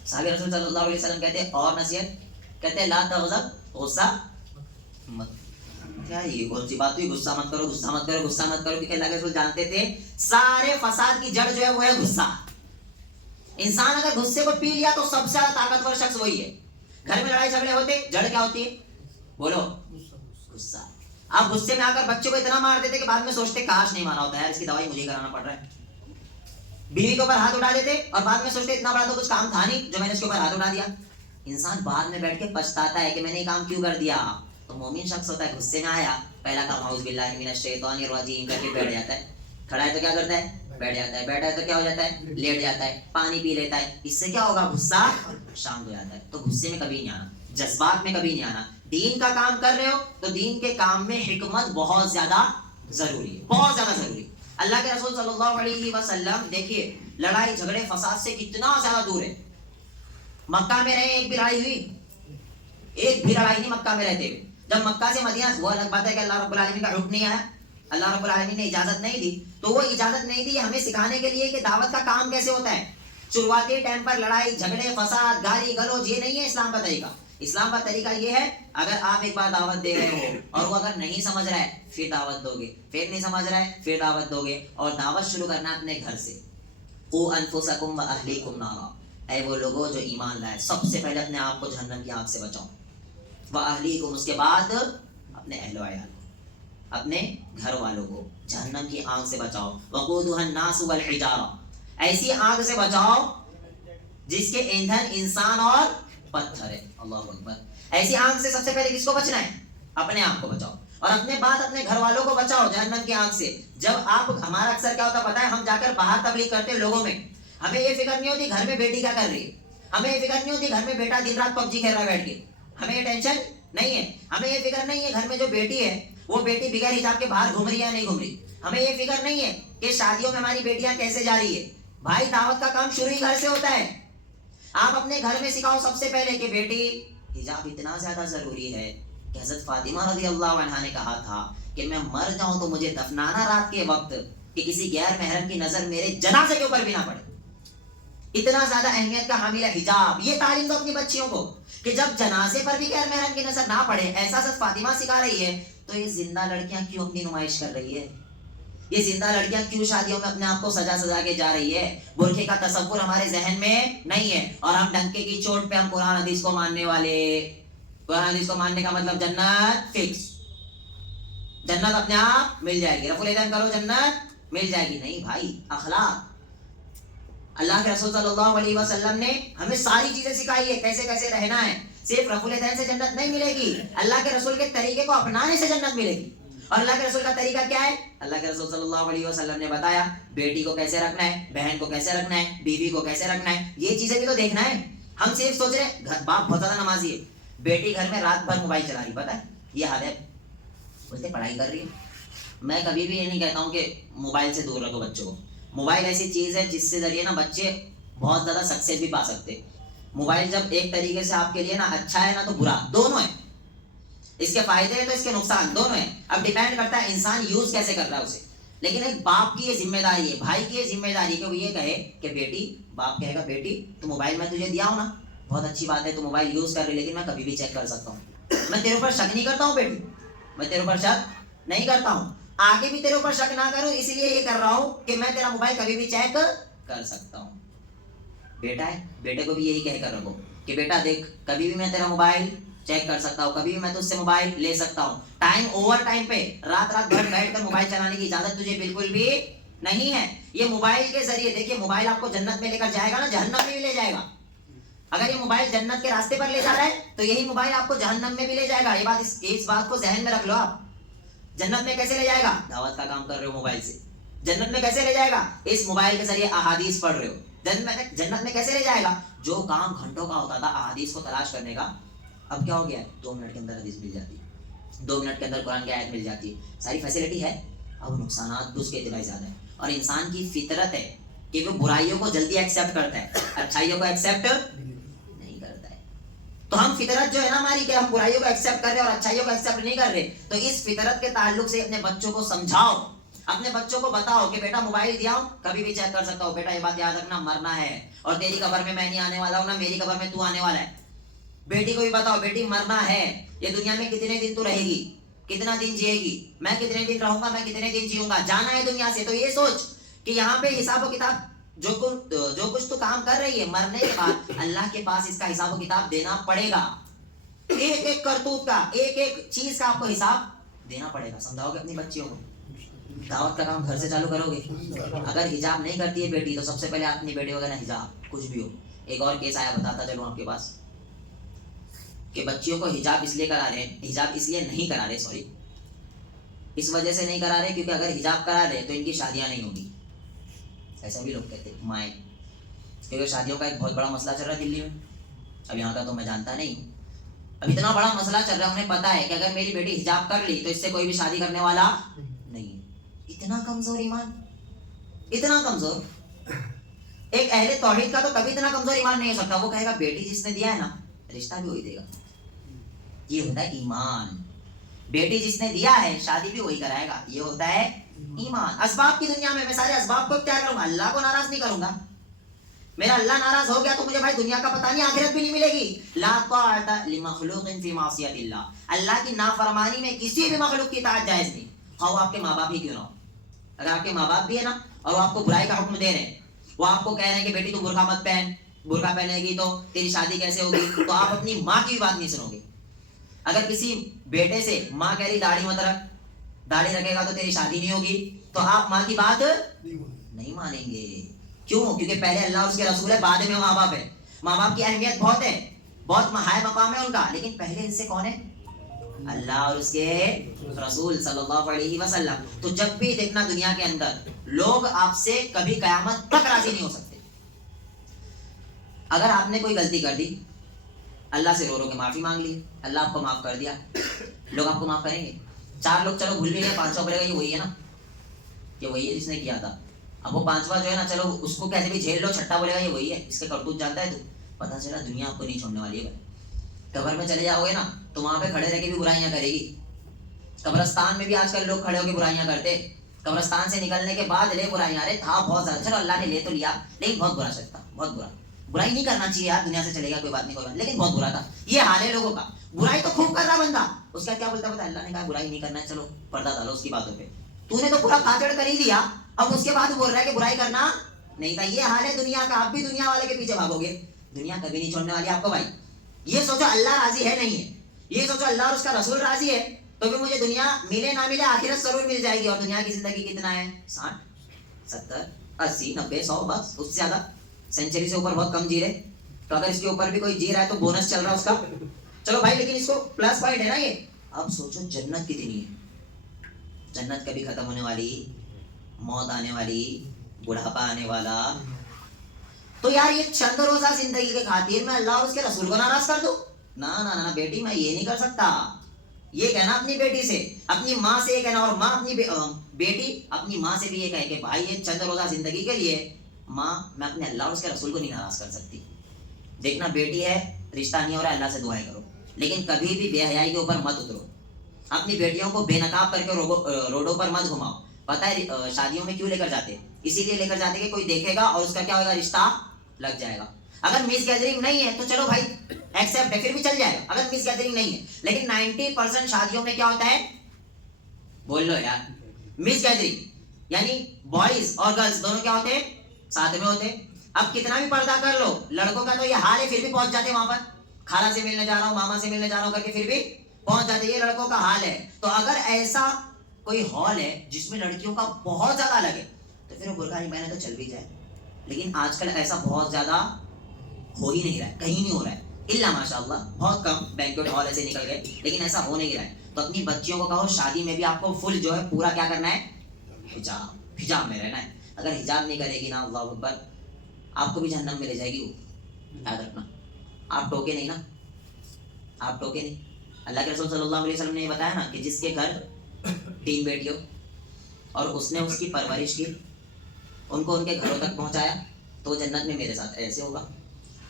صحابی رسول صلی اللہ علیہ وسلم کہتے ہیں اور نصیحت، کہتے ہیں لا تغضب، غصہ مت. کیا یہ کون سی بات ہوئی؟ غصہ مت کرو، غصہ مت کرو، غصہ مت کرو. کیونکہ اللہ کے رسول جانتے تھے سارے فساد کی جڑ جو ہے وہ ہے غصہ. انسان اگر غصے کو پی لیا تو سب سے زیادہ طاقتور شخص وہی ہے. گھر میں لڑائی جھگڑے ہوتے، جڑ کیا ہوتی ہے؟ بولو، غصہ. آپ غصے میں آ کر بچوں کو اتنا مار دیتے کہ بعد میں سوچتے کاش نہیں مارا ہوتا ہے، اس کی دوائی مجھے کرانا پڑ رہا ہے. بیوی کے اوپر ہاتھ اٹھا دیتے اور بعد میں سوچتے اتنا بڑا تو کچھ کام تھا نہیں جو میں نے اس کے اوپر ہاتھ اٹھا دیا. انسان بعد میں بیٹھ کے پچھتاتا ہے کہ میں نے یہ کام کیوں کر دیا. تو مومن شخص ہوتا ہے غصے میں آیا، پہلا کام اعوذ باللہ من الشیطان الرجیم کر کے بیٹھ جاتا ہے. کھڑا ہے تو کیا کرتا ہے؟ بیٹھ جاتا ہے. بیٹھا ہے تو کیا ہو جاتا ہے؟ لیٹ جاتا ہے. پانی پی لیتا ہے. اس سے کیا ہوگا؟ غصہ شانت ہو جاتا ہے. تو غصے میں کبھی نہیں آنا، جذبات میں کبھی نہیں آنا. دین کا کام کر رہے ہو تو دین کے کام میں حکمت بہت زیادہ ضروری ہے، بہت زیادہ ضروری. اللہ کے رسول صلی اللہ علیہ وسلم دیکھیے لڑائی جھگڑے فساد سے کتنا زیادہ دور ہے. مکہ میں رہے ایک بھی لڑائی ہوئی؟ ایک بھی لڑائی نہیں مکہ میں رہتے ہوئے. جب مکہ سے مدینہ، وہ الگ بات ہے کہ اللہ رب العالمین کا حکم نہیں آیا، اللہ رب العالمین نے اجازت نہیں دی، تو وہ اجازت نہیں دی ہمیں سکھانے کے لیے کہ دعوت کا کام کیسے ہوتا ہے. شروعاتی ٹائم پر لڑائی جھگڑے فساد گالی گلوچ یہ نہیں ہے اسلام کا طریقہ. اسلام کا طریقہ یہ ہے اگر آپ ایک بار دعوت دے رہے ہو اور وہ اگر نہیں سمجھ رہا ہے پھر دعوت دو گے، پھر نہیں سمجھ رہا ہے پھر دعوت دو گے. اور دعوت شروع کرنا اپنے گھر سے. قوا انفسکم واہلیکم نارا، اے وہ لوگوں جو ایمان لائے سب سے پہلے اپنے آپ کو جہنم کی آگ سے بچاؤ. واہلیکم، اس کے بعد اپنے اہل و عیال کو، اپنے گھر والوں کو جہنم کی آگ سے بچاؤ. وقودها الناس والحجارہ، ایسی آگ سے بچاؤ جس کے ایندھن انسان اور پتھر ہے. اللہ اکبر. ایسی آگ سے سب سے پہلے کس کو بچنا ہے؟ اپنے آپ کو بچاؤ اور اپنے بعد اپنے گھر والوں کو بچاؤ جہنم کی آگ سے. جب آپ، ہمارا اکثر کیا ہوتا پتا ہے، ہم جا کر باہر تبلیغ کرتے ہیں لوگوں میں، ہمیں یہ فکر نہیں ہوتی گھر میں بیٹی کیا کر رہی ہے، ہمیں یہ فکر نہیں ہوتی گھر میں بیٹا دن رات پب جی کھیل رہا ہے بیٹھ کے، ہمیں یہ ٹینشن نہیں ہے. ہمیں یہ فکر نہیں ہے گھر میں جو بیٹی ہے وہ بیٹی بغیر حجاب کے باہر گھوم رہی ہے یا نہیں گھوم رہی. ہمیں یہ فکر نہیں ہے کہ شادیوں میں ہماری بیٹیاں کیسے جا رہی ہے. بھائی دعوت کا کام شروع ہی گھر سے ہوتا ہے. آپ اپنے گھر میں سکھاؤ سب سے پہلے کہ بیٹی حجاب اتنا زیادہ ضروری ہے کہ حضرت فاطمہ رضی اللہ عنہا نے کہا تھا کہ میں مر جاؤں تو مجھے دفنانا رات کے وقت کہ کسی غیر محرم کی نظر میرے جنازے کے اوپر بھی نہ پڑے. اتنا زیادہ اہمیت کا حامل ہے حجاب. یہ تعلیم دو اپنی بچیوں کو کہ جب جنازے پر بھی غیر محرم کی نظر نہ پڑے. ایسا حضرت فاطمہ سکھا رہی ہے تو یہ زندہ لڑکیاں کیوں اپنی نمائش کر رہی ہے؟ یہ زندہ لڑکیاں کیوں شادیوں میں اپنے آپ کو سجا سجا کے جا رہی ہے؟ برقعے کا تصور ہمارے ذہن میں نہیں ہے اور ہم ڈنکے کی چوٹ پہ ہم قرآن حدیث کو ماننے والے. قرآن حدیث کو ماننے کا مطلب جنت فکس، جنت اپنے آپ مل جائے گی، رفع الیدین کرو جنت مل جائے گی. نہیں بھائی، اخلاق. اللہ کے رسول صلی اللہ علیہ وسلم نے ہمیں ساری چیزیں سکھائی ہے کیسے کیسے رہنا ہے. صرف رفع الیدین سے جنت نہیں ملے گی، اللہ کے رسول کے طریقے کو اپنانے سے جنت ملے گی. اور اللہ کے رسول کا طریقہ کیا ہے؟ اللہ کے رسول صلی اللہ علیہ وسلم نے بتایا بیٹی کو کیسے رکھنا ہے، بہن کو کیسے رکھنا ہے، بیوی کو کیسے رکھنا ہے. یہ چیزیں بھی تو دیکھنا ہے. ہم صرف سوچ رہے ہیں باپ بہت زیادہ نمازی ہے، بیٹی گھر میں رات بھر موبائل چلا رہی، پتہ ہے یہ حال ہے. بولتے پڑھائی کر رہی ہے. میں کبھی بھی یہ نہیں کہتا ہوں کہ موبائل سے دور رکھو بچوں کو. موبائل ایسی چیز ہے جس سے ذریعے نا بچے بہت زیادہ سکسیس بھی پا سکتے. موبائل جب ایک طریقے سے آپ کے لیے نا اچھا ہے نا تو برا دونوں ہے. اس کے فائدے ہیں تو اس کے نقصان دونوں ہیں. اب ڈیپینڈ کرتا ہے انسان یوز کیسے کر رہا ہے اسے. لیکن ایک باپ کی یہ ذمہ داری ہے, بھائی کی یہ ذمہ داری ہے کہ وہ یہ کہے کہ بیٹی, باپ کہے گا بیٹی تو موبائل میں تجھے دیا ہوں نا, بہت اچھی بات ہے تو موبائل یوز کر رہی, لیکن میں کبھی بھی چیک کر سکتا ہوں. میں تیرے اوپر شک نہیں کرتا ہوں بیٹی, میں تیرے اوپر شک نہیں کرتا ہوں, آگے بھی تیرے اوپر شک نہ کروں اس لیے یہ کر رہا ہوں کہ میں تیرا موبائل کبھی بھی چیک کر سکتا ہوں. بیٹا ہے, بیٹے کو بھی یہی کہہ کر رکھو کہ بیٹا دیکھ کبھی بھی میں تیرا موبائل چیک کر سکتا ہوں, کبھی بھی میں تجھ سے موبائل لے سکتا ہوں. ٹائم اوور ٹائم پہ رات رات بھر بیٹھ کر موبائل چلانے کی اجازت تجھے بالکل بھی نہیں ہے. یہ موبائل کے ذریعے دیکھیے, موبائل آپ کو جنت میں لے کر جائے گا نا, جہنم میں بھی لے جائے گا. اگر یہ موبائل جنت کے راستے پر لے جا رہا ہے تو یہی موبائل آپ کو جہنم میں بھی لے جائے گا. یہ بات اس بات کو ذہن میں رکھ لو. آپ جنت میں کیسے لے جائے گا؟ دعوت کا کام کر رہے ہو موبائل سے. جنت میں کیسے لے جائے گا؟ اس موبائل کے ذریعے احادیث پڑھ رہے ہو. جنت میں کیسے لے جائے گا؟ جو کام گھنٹوں کا ہوتا تھا احادیث کو تلاش کرنے کا, اب کیا ہو گیا ہے, 2 منٹ کے اندر حدیث مل جاتی ہے, 2 منٹ کے اندر قرآن کی آیت مل جاتی ہے. ساری فیسلٹی ہے. اب نقصانات بھی اس کے اتنا زیادہ ہے. اور انسان کی فطرت ہے کہ وہ برائیوں کو جلدی ایکسیپٹ کرتا ہے, اچھائیوں کو ایکسیپٹ نہیں کرتا ہے. تو ہم فطرت جو ہے نا ہماری کہ ہم برائیوں کو ایکسیپٹ کر رہے اور اچھائیوں کو ایکسیپٹ نہیں کر رہے, تو اس فطرت کے تعلق سے اپنے بچوں کو سمجھاؤ, اپنے بچوں کو بتاؤ کہ بیٹا موبائل دیا ہوں کبھی بھی چیک کر سکتا ہوں, بیٹا یہ بات یاد رکھنا مرنا ہے اور تیری قبر میں نہیں آنے والا ہوں, نہ میری قبر میں تو آنے والا ہے. بیٹی کو بھی بتاؤ بیٹی مرنا ہے, یہ دنیا میں کتنے دن تو رہے گی, کتنا دن جیے گی, میں کتنے دن رہوں گا, میں کتنے دن جیوں گا, جانا ہے دنیا سے. تو یہ سوچ کہ یہاں پہ حساب و کتاب جو کچھ تو کام کر رہی ہے, مرنے کے بعد اللہ کے پاس اس کا حساب و کتاب دینا پڑے گا. ایک ایک کرتوت کا, ایک ایک چیز کا آپ کو حساب دینا پڑے گا. سمجھاؤ گے اپنی بچیوں کو, دعوت کا کام گھر سے چالو کرو گے. اگر حجاب نہیں کرتی ہے بیٹی تو سب سے پہلے اپنی بیٹی کو کہنا حجاب کچھ بھی ہو. ایک اور کیس آیا بتاتا چلو آپ کے پاس کہ بچیوں کو حجاب اس لیے کرا رہے ہیں, حجاب اس لیے نہیں کرا رہے, سوری اس وجہ سے نہیں کرا رہے کیونکہ اگر حجاب کرا رہے تو ان کی شادیاں نہیں ہوگی. ایسا بھی لوگ کہتے ہیں مائیں, کیونکہ شادیوں کا ایک بہت بڑا مسئلہ چل رہا ہے دلی میں. اب یہاں کا تو میں جانتا نہیں ہوں, اب اتنا بڑا مسئلہ چل رہا ہے, انہیں پتا ہے کہ اگر میری بیٹی حجاب کر لی تو اس سے کوئی بھی شادی کرنے والا نہیں. اتنا کمزور ایمان, اتنا کمزور. ایک اہل توحید کا تو کبھی اتنا کمزور ایمان نہیں ہو سکتا. وہ کہے گا بیٹی جس نے دیا ہے نا رشتہ بھی وہی دے گا. یہ ہوتا ہے ایمان. بیٹی جس نے دیا ہے شادی بھی وہی کرائے گا. یہ ہوتا ہے ایمان. اسباب کی دنیا میں سارے اسباب کو اختیار کروں گا, اللہ کو ناراض نہیں کروں گا. میرا اللہ ناراض ہو گیا تو مجھے بھائی دنیا کا پتہ نہیں, آخرت بھی نہیں ملے گی. لا طاعۃ لمخلوق فی معصیۃ اللہ. اللہ کی نافرمانی میں کسی بھی مخلوق کی اطاعت جائز نہیں, خواہ وہ آپ کے ماں باپ ہی کیوں نہ ہو. اگر آپ کے ماں باپ بھی ہے نا اور وہ آپ کو برائی کا حکم دے رہے ہیں, وہ آپ کو کہہ رہے ہیں کہ بیٹی تو برقع مت پہن, برقع پہنے گی تو تیری شادی کیسے ہوگی, تو آپ اپنی ماں کی بھی بات نہیں سنو گے. اگر کسی بیٹے سے ماں کہہ رہی داڑھی مت رکھ, داڑھی رکھے گا تو تیری شادی نہیں ہوگی, تو آپ ماں کی بات نہیں مانیں گے. کیوں؟ کیونکہ پہلے اللہ اور اس کے رسول ہے, بعد میں ماں باپ ہے. ماں باپ کی اہمیت بہت ہے, بہت ہائی مقام ہے ان کا, لیکن پہلے ان سے کون ہے؟ اللہ اور اس کے رسول صلی اللہ علیہ وسلم. تو جب بھی دیکھنا دنیا کے اندر لوگ آپ سے کبھی قیامت تک راضی نہیں ہو سکتے. اگر آپ نے کوئی غلطی کر دی, اللہ سے رو رو کے معافی مانگ لی, اللہ آپ کو معاف کر دیا, لوگ آپ کو معاف کریں گے؟ 4 لوگ چلو بھول بھی گئے, 5واں بولے گا یہ وہی ہے نا, یہ وہی ہے جس نے کیا تھا. اب وہ 5واں جو ہے نا چلو اس کو کیسے بھی جھیل لو, 6واں بولے گا یہ وہی ہے, اس کے کرتوت جانتا ہے تو. پتا چلا دنیا آپ کو نہیں چھوڑنے والی ہے. قبر میں چلے جاؤ گے نا تو وہاں پہ کھڑے رہ کے بھی برائیاں کرے گی. قبرستان میں بھی آج کل لوگ کھڑے ہو کے برائیاں کرتے, قبرستان سے نکلنے کے بعد لے برائیاں, ارے تھا بہت زیادہ, چلو اللہ نے لے تو لیا لیکن بہت برا شخص تھا, بہت برا. برائی نہیں کرنا چاہیے یار, دنیا سے چلے گا کوئی بات نہیں, کوئی بات, لیکن بہت برا تھا. یہ حال ہے لوگوں کا. برائی تو خوب کر رہا بندہ, اس کا کیا بولتا ہے, اللہ نے کہا برائی نہیں کرنا ہے, چلو پردہ ڈالو اس کی باتوں پہ. تو نے تو پورا کاچڑ کر ہی دیا, اب اس کے بعد بول رہا ہے کہ برائی کرنا نہیں تھا. یہ حال ہے دنیا کا. آپ بھی دنیا والے کے پیچھے بھاگو گے, دنیا کبھی نہیں چھوڑنے والی آپ کو بھائی. یہ سوچو اللہ راضی ہے نہیں ہے, یہ سوچو اللہ اور اس کا رسول راضی ہے, تو پھر مجھے دنیا ملے نہ ملے آخرت ضرور مل جائے گی. اور دنیا کی زندگی کتنا ہے, 60 70 80 90 100, بس اس سے زیادہ. سینچری سے اوپر بہت کم جی رہے, تو اگر اس کے اوپر بھی کوئی جی رہا ہے تو بونس چل رہا ہے اس کا, چلو بھائی, لیکن اس کو پلس پوائنٹ ہے نا یہ. اب سوچو جنت کتنی ہے, جنت کبھی ختم ہونے والی, موت آنے والی, بڑھاپا آنے والا. تو یار یہ چند روزہ زندگی کے خاطر میں اللہ اور اس کے رسول کو ناراض کر دوں؟ نہ بیٹی, میں یہ نہیں کر سکتا, یہ کہنا اپنی بیٹی سے, اپنی ماں سے یہ کہنا, اور ماں اپنی بیٹی اپنی ماں سے بھی یہ کہے کہ بھائی یہ چند روزہ زندگی کے لیے ماں میں اپنے اللہ اور اس کے رسول کو نہیں ناراض کر سکتی. دیکھنا بیٹی ہے, رشتہ نہیں ہو رہا, اللہ سے دعائیں کرو, لیکن کبھی بھی بے حیائی کے اوپر مت اترو. اپنی بیٹیوں کو بے نقاب کر کے روڈوں پر مت گھماؤ. پتہ ہے شادیوں میں کیوں لے کر جاتے, اسی لیے لے کر جاتے کہ کوئی دیکھے گا اور اس کا کیا ہوگا, رشتہ لگ جائے گا. اگر مس گیدرنگ نہیں ہے تو چلو بھائی ایکسپٹ ہے, پھر بھی چل جائے گا اگر مس گیدرنگ نہیں ہے. لیکن 90% شادیوں میں کیا ہوتا ہے, بول لو یار, مس گیدرنگ, یعنی بوائز اور گرلز دونوں کیا ہوتے ہیں, ساتھ میں ہوتے. اب کتنا بھی پردہ کر لو, لڑکوں کا تو یہ حال ہے, پھر بھی پہنچ جاتے وہاں پر, خالہ سے ملنے جا رہا ہوں, ماما سے ملنے جا رہا ہوں کر کے پھر بھی پہنچ جاتے. یہ لڑکوں کا حال ہے. تو اگر ایسا کوئی ہال ہے جس میں لڑکیوں کا بہت زیادہ لگے تو پھر وہ برقع نہیں پہنے تو چل بھی جائے. لیکن آج کل ایسا بہت زیادہ ہو ہی نہیں رہا ہے, کہیں نہیں ہو رہا ہے, الا ماشاء اللہ بہت کم بینکویٹ ہال ایسے نکل گئے, لیکن ایسا ہو نہیں رہا ہے. تو اپنی بچیوں کو کہو شادی میں بھی آپ کو فل جو ہے پورا کیا کرنا ہے, حجاب میں رہنا ہے. اگر حجاب نہیں کرے گی نا, اللہ اکبر, آپ کو بھی جہنم میں لے جائے گی وہ, یاد رکھنا. آپ ٹوکے نہیں نا, آپ ٹوکے نہیں. اللہ کے رسول صلی اللہ علیہ وسلم نے یہ بتایا نا کہ جس کے گھر 3 بیٹیوں اور اس نے اس کی پرورش کی, ان کو ان کے گھروں تک پہنچایا, تو جنت میں میرے ساتھ ایسے ہوگا.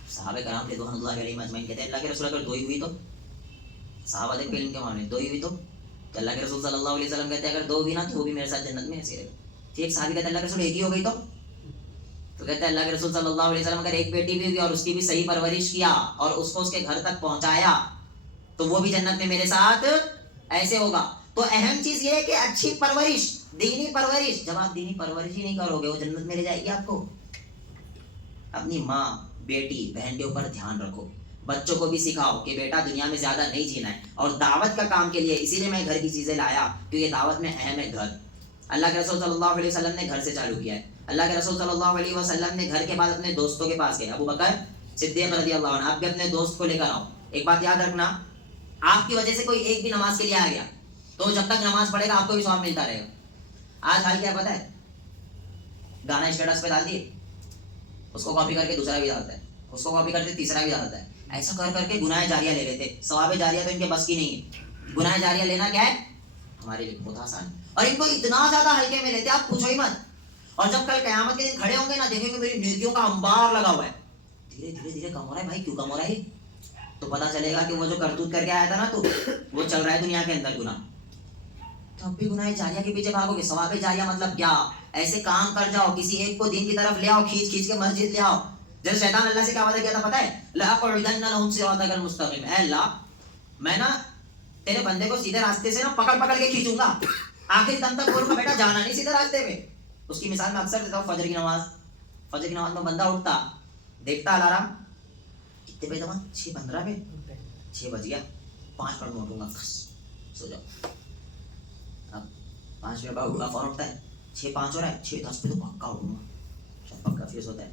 صحابہ کرام رضوان اللہ علیہم اجمعین کہتے ہیں اللہ کے رسول اگر 2 ہی ہوئی تو, صحابہ کے علم کے معاملے 2 ہی ہوئی تو اللہ کے رسول صلی اللہ علیہ وسلم کہتے ہیں اگر 2 ہوئی نا تو وہ بھی میرے ساتھ جنت میں ایسے رہے. پھر ایک صحابی کہتے ہیں اللہ کے رسول 1 ہی ہو گئی تو کہتے ہیں اللہ کے رسول صلی اللہ علیہ وسلم اگر 1 بیٹی بھی ہوئی اور اس کی بھی صحیح پرورش کیا اور اس کو اس کے گھر تک پہنچایا تو وہ بھی جنت میں میرے ساتھ ایسے ہوگا. تو اہم چیز یہ ہے کہ اچھی پرورش, دینی پرورش. جب آپ دینی پرورش ہی نہیں کرو گے وہ جنت میں لے جائے گی آپ کو. اپنی ماں, بیٹی, بہن کے اوپر دھیان رکھو. بچوں کو بھی سکھاؤ کہ بیٹا دنیا میں زیادہ نہیں جینا ہے, اور دعوت کا کام کے لیے اسی لیے میں گھر کی چیزیں لایا کیونکہ دعوت میں اہم ہے گھر. اللہ کے رسول صلی اللہ علیہ وسلم نے گھر سے چالو کیا ہے. اللہ کے رسول صلی اللہ علیہ وسلم نے گھر کے بعد اپنے دوستوں کے پاس گئے. ابو بکر صدیق رضی اللہ عنہ, آپ بھی اپنے دوست کو لے کر آؤ. ایک بات یاد رکھنا, آپ کی وجہ سے کوئی ایک بھی نماز کے لیے آ گیا تو جب تک نماز پڑھے گا آپ کو بھی ثواب ملتا رہے گا. آج حال کیا پتہ ہے, گانا اسٹیٹس پہ ڈال دیے, اس کو کاپی کر کے دوسرا بھی ڈالتا ہے, اس کو کاپی کرتے تیسرا بھی ڈالتا ہے. ایسا کر کر کے گناہ جاریہ لے لیتے. ثواب جاریہ تو ان کے بس کی نہیں ہے. گناہ جاریہ لینا کیا ہے ہمارے لیے بہت آسان ہے, اور ان کو اتنا زیادہ ہلکے میں لیتے آپ پوچھو ہی مت. اور جب کل قیامت کے دن کھڑے ہوں گے نا, دیکھیں گے میری نیکیوں کا انبار لگا ہوا ہے, دھیرے کم ہو رہا ہے. بھائی کیوں کم ہو رہا ہے, تو پتا چلے گا کہ وہ جو کرتوت کر کے آیا تھا نا تو وہ چل رہا ہے دنیا کے اندر گناہ. تو اب بھی گناہ جاریہ کے پیچھے بھاگو گے. ثواب جاریہ مطلب کیا, ایسے کام کر جاؤ, کسی ایک کو دین کی طرف لے آؤ, کھینچ کے مسجد لے آؤ. جب شیطان اللہ سے کیا وعدہ کیا تھا پتہ ہے, لَأَقْعُدَنَّ لَهُمْ صِرَاطَكَ الْمُسْتَقِيمَ, اے اللہ میں نا تیرے بندے کو سیدھے راستے سے نا پکڑ کے کھینچوں گا, آخر دم تک بولوں گا بیٹا جانا نہیں سیدھے راستے پہ. اس کی مثال میں اکثر دیتا ہوں, فجر کی نماز میں بندہ اٹھتا, دیکھتا الارم کتنے بجے جمع, 6:15 پہ, 6 بج گیا, 5 منٹ میں اٹھوں گا, سو جاؤ. اب 5 منٹ بعد اٹھا, فوراً اٹھتا ہے, 6:05 ہو رہا ہے, 6:10 پہ تو پکا اٹھوں گا, سب پکا فیس ہوتا ہے.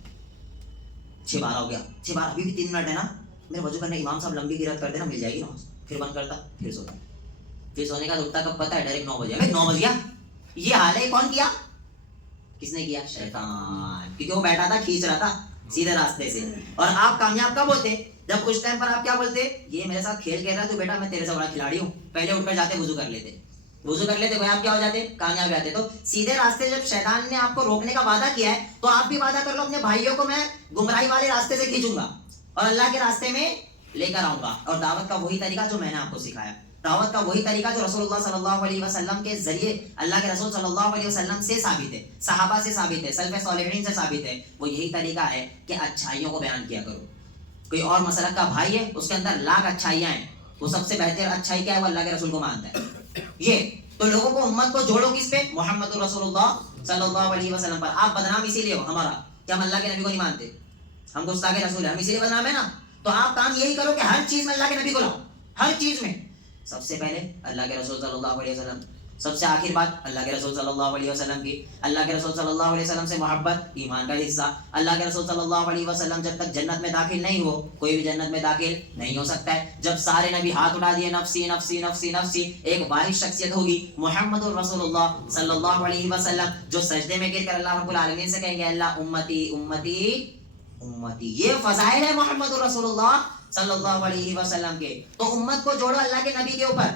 6:12 ہو گیا, 6:12 ابھی بھی 3 منٹ ہے نا, میرے وضو کرنے امام صاحب لمبی گرت کر دینا, مل جائے گی نماز. پھر بند کرتا, پھر سوتا. پھر سونے کا اٹھتا کب پتہ ہے, ڈائریکٹ 9 بجے. 9 بج گیا, یہ حال ہے. کون کیا, کس نے کیا, شیطان, کیونکہ وہ بیٹھا تھا کھینچ رہا تھا سیدھے راستے سے. اور آپ کامیاب کب ہوتے, جب اس ٹائم پر آپ کیا بولتے, یہ میرے ساتھ کھیل کھیل رہا تو بیٹا میں تیرے سے بڑا کھلاڑی ہوں, پہلے اٹھ کر جاتے وضو کر لیتے کوئی آپ کیا ہو جاتے, کامیاب جاتے. تو سیدھے راستے جب شیطان نے آپ کو روکنے کا وعدہ کیا ہے تو آپ بھی وعدہ کر لو اپنے بھائیوں کو میں گمراہی والے راستے سے کھینچوں گا اور اللہ کے راستے میں لے کر آؤں گا. اور دعوت کا وہی طریقہ جو میں نے آپ کو سکھایا, دعوت کا وہی طریقہ جو رسول اللہ صلی اللہ علیہ وسلم کے ذریعے اللہ کے رسول صلی اللہ علیہ وسلم سے ثابت ہے, صحابہ سے ثابت ہے, سلف صالحین سے ثابت ہے. وہ یہی طریقہ ہے کہ اچھائیوں کو بیان کیا کرو. کوئی اور مسلک کا بھائی ہے, اس کے اندر لاکھ اچھائیاں ہیں, وہ سب سے بہتر اچھائی کیا ہے, وہ اللہ کے رسول کو مانتا ہے. یہ تو لوگوں کو, امت کو جوڑو کس پہ, محمد رسول اللہ صلی اللہ علیہ وسلم پر. آپ بدنام اسی لیے ہو ہمارا کہ ہم اللہ کے نبی کو نہیں مانتے, ہم گستاخ رسول ہیں, ہم اسی لیے بدنام ہے نا. تو آپ کام یہی کرو کہ ہر چیز میں اللہ کے نبی کو لاؤ, ہر چیز میں. سب سے پہلے اللہ کے رسول صلی اللہ علیہ وسلم, سب سے آخر بات اللہ کے رسول صلی اللہ علیہ وسلم کی. اللہ کے رسول صلی اللہ علیہ وسلم سے محبت ایمان کا حصہ. اللہ کے رسول صلی اللہ علیہ وسلم جب تک جنت میں داخل نہیں ہو, کوئی بھی جنت میں داخل نہیں ہو سکتا ہے. جب سارے نبی ہاتھ اٹھا دیے نفسی نفسی نفسی نفسی, ایک واحد شخصیت ہوگی محمد الرسول اللہ صلی اللہ علیہ وسلم, جو سجدے میں گر کر اللہ رب العالمین سے کہیں گے اللہ امتی امتی امتی. یہ فضائل ہے محمد الرسول اللہ صلی اللہ علیہ وسلم کے. تو امت کو جوڑو اللہ کے نبی کے اوپر.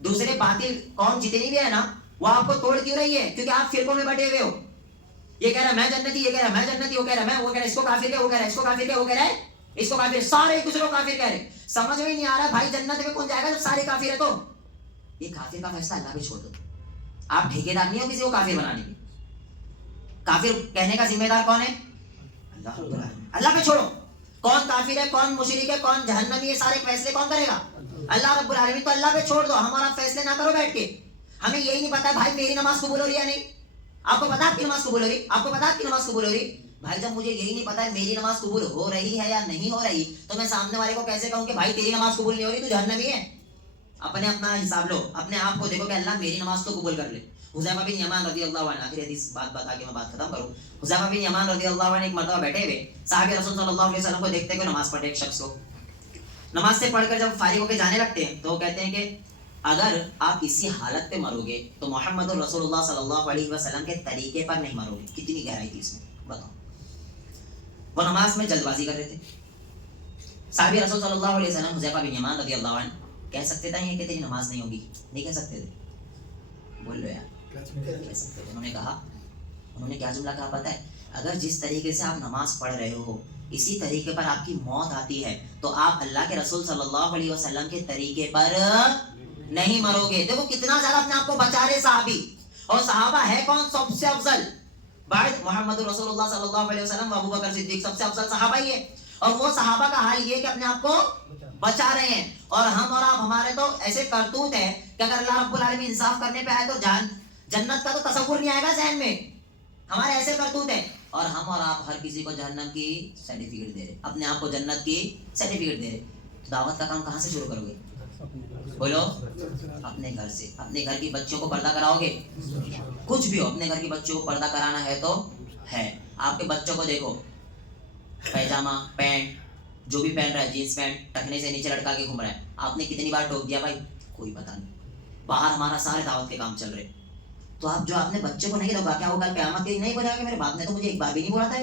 دوسرے باطل قوم جتنی بھی ہے نا وہ آپ کو توڑ کیوں رہی ہے؟ کیونکہ آپ فرقوں میں بٹے ہوئے ہو. یہ کہہ رہا ہے میں جنتی, یہ کہہ رہا ہے میں جنتی, وہ کہہ رہا ہے میں, وہ کہہ رہا ہے اس کو کافر کہہ, وہ کہہ رہا ہے اس کو کافر کہہ, وہ کہہ رہا ہے اس کو کافر, سارے ایک دوسرے کو کافر کہہ رہے. سمجھ میں نہیں آ رہا بھائی جنت میں کون جائے گا جب سارے کافر ہے؟ تو یہ کافر کا فیصلہ اللہ پہ چھوڑ دو. آپ ٹھیکیدار نہیں ہو کسی کو کافر بنانے کے. کافر کہنے کا ذمہ دار کون ہے؟ اللہ رب العالمین. اللہ پہ چھوڑو. کون کافر ہے, کون مشرک ہے, کون جہنمی ہے, سارے فیصلے کون کرے گا؟ اللہ رب العالمین. تو اللہ پہ چھوڑ دو, ہم اور آپ فیصلے نہ کرو بیٹھ کے. ہمیں یہی نہیں پتا بھائی میری نماز قبول ہو رہی ہے یا نہیں. آپ کو پتا آپ کی نماز قبول ہو رہی, آپ کو پتا آپ کی نماز قبول ہو رہی. بھائی جب مجھے یہی نہیں پتا ہے میری نماز قبول ہو رہی ہے یا نہیں ہو رہی, تو میں سامنے والے کو کیسے کہوں کہ بھائی تیری نماز قبول نہیں ہو رہی, تو جہنمی ہے. اپنے اپنا حساب لو, اپنے آپ کو دیکھو کہ اللہ میری نماز تو قبول کر لے. حذیفہ بن یمان رضی اللہ عنہ, آخر حدیث بات بتا کے میں بات ختم کروں. حذیفہ بن یمان رضی اللہ عنہ ایک مرتبہ بیٹھے ہوئے صحابہ رسول صلی اللہ علیہ وسلم کو دیکھتے کہ نماز پڑھے ایک شخص کو. نماز سے پڑھ کر جب فارغ ہو کے جانے لگتے ہیں تو وہ کہتے ہیں کہ اگر آپ اسی حالت پہ مرو گے تو محمد رسول اللہ صلی اللہ علیہ وسلم کے طریقے پر نہیں مرو گے. کتنی گہرائی تھی اس میں بتاؤ. وہ نماز میں جلد بازی کر رہے تھے. صحابہ رسول صلی اللہ علیہ وسلم حذیفہ بن یمان رضی اللہ عنہ کہہ سکتے تھے کہ تیری نماز نہیں ہوگی, نہیں کہہ سکتے تھے؟ بول لو یار, کہہ سکتے تھے. انہوں نے کہا, انہوں نے کیا جملہ کہا پتہ ہے؟ اگر جس طریقے سے آپ نماز پڑھ رہے ہو اسی طریقے پر آپ کی موت آتی ہے تو آپ اللہ کے رسول صلی اللہ علیہ وسلم کے طریقے پر نہیں مرو گے. دیکھو کتنا زیادہ اپنے آپ کو بچا رہے صحابی. اور صحابہ ہے کون سب سے افضل؟ بعد محمد رسول اللہ صلی اللہ علیہ وسلم ابو بکر صدیق سب سے افضل صحابہ ہی ہے. اور وہ صحابہ کا حال یہ کہ اپنے آپ کو بچا رہے ہیں. اور ہم اور آپ ہمارے تو ایسے کرتوت ہیں کہ اگر اللہ رب العالمین انصاف کرنے پہ آئے تو جنت کا تو تصور نہیں آئے گا ذہن میں. ہمارے ایسے کرتوت ہیں. اور ہم اور آپ ہر کسی کو جہنم کی سرٹیفکیٹ دے رہے, اپنے آپ کو جنت کی سرٹیفکیٹ دے رہے. تو دعوت کا کام کہاں سے شروع کرو گے؟ بولو. اپنے گھر سے. اپنے گھر کی بچوں کو پردہ کراؤ گے. کچھ بھی ہو, اپنے گھر کی بچوں کو پردہ کرانا ہے تو ہے. آپ کے بچوں کو دیکھو پیجامہ پینٹ جو بھی پہن رہا ہے, جینس پینٹ ٹکنے سے نیچے لٹکا کے گھوم رہا ہے, آپ نے کتنی بار ٹوک دیا بھائی؟ کوئی پتہ نہیں. باہر ہمارا سارے دعوت کے کام چل رہے. تو آپ جو اپنے بچے کو نہیں روکا, کیا وہ کل قیامت کے نہیں بولے گا کہ میرے باپ نے تو مجھے ایک بار بھی نہیں بولا تھا,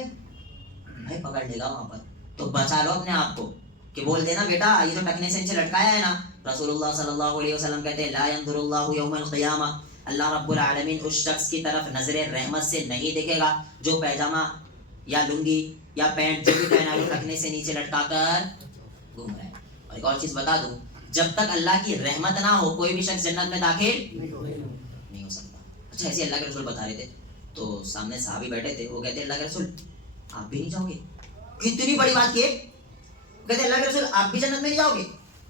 بھائی پکڑ لے گا وہاں پر. تو بچا لو اپنے آپ کو کہ بول دینا بیٹا یہ تو ٹکنے سے نیچے لٹکایا ہے نا. رسول اللہ صلی اللہ علیہ وسلم کہتے ہیں لا ينظر اللہ یوم القیامہ, اللہ رب العالمین اس شخص کی طرف نظر رحمت سے نہیں دیکھے گا جو پیجامہ یا لنگی یا پینٹ جو بھی پہنا ہے ٹکنے سے نیچے لٹکا کر گھوم رہا ہے. اور ایک اور چیز بتا دوں, جب تک اللہ کی رحمت نہ ہو کوئی بھی شخص جنت میں داخل نہیں ہو سکتا. اچھا ایسے اللہ کے رسول بتا رہے تھے تو سامنے صحابی بیٹھے تھے, وہ کہتے ہیں اللہ کے رسول آپ بھی نہیں جاؤ گے؟ کتنی بڑی بات کی. کہتے ہیں اللہ کے رسول آپ بھی جنت میں نہیں جاؤ گے؟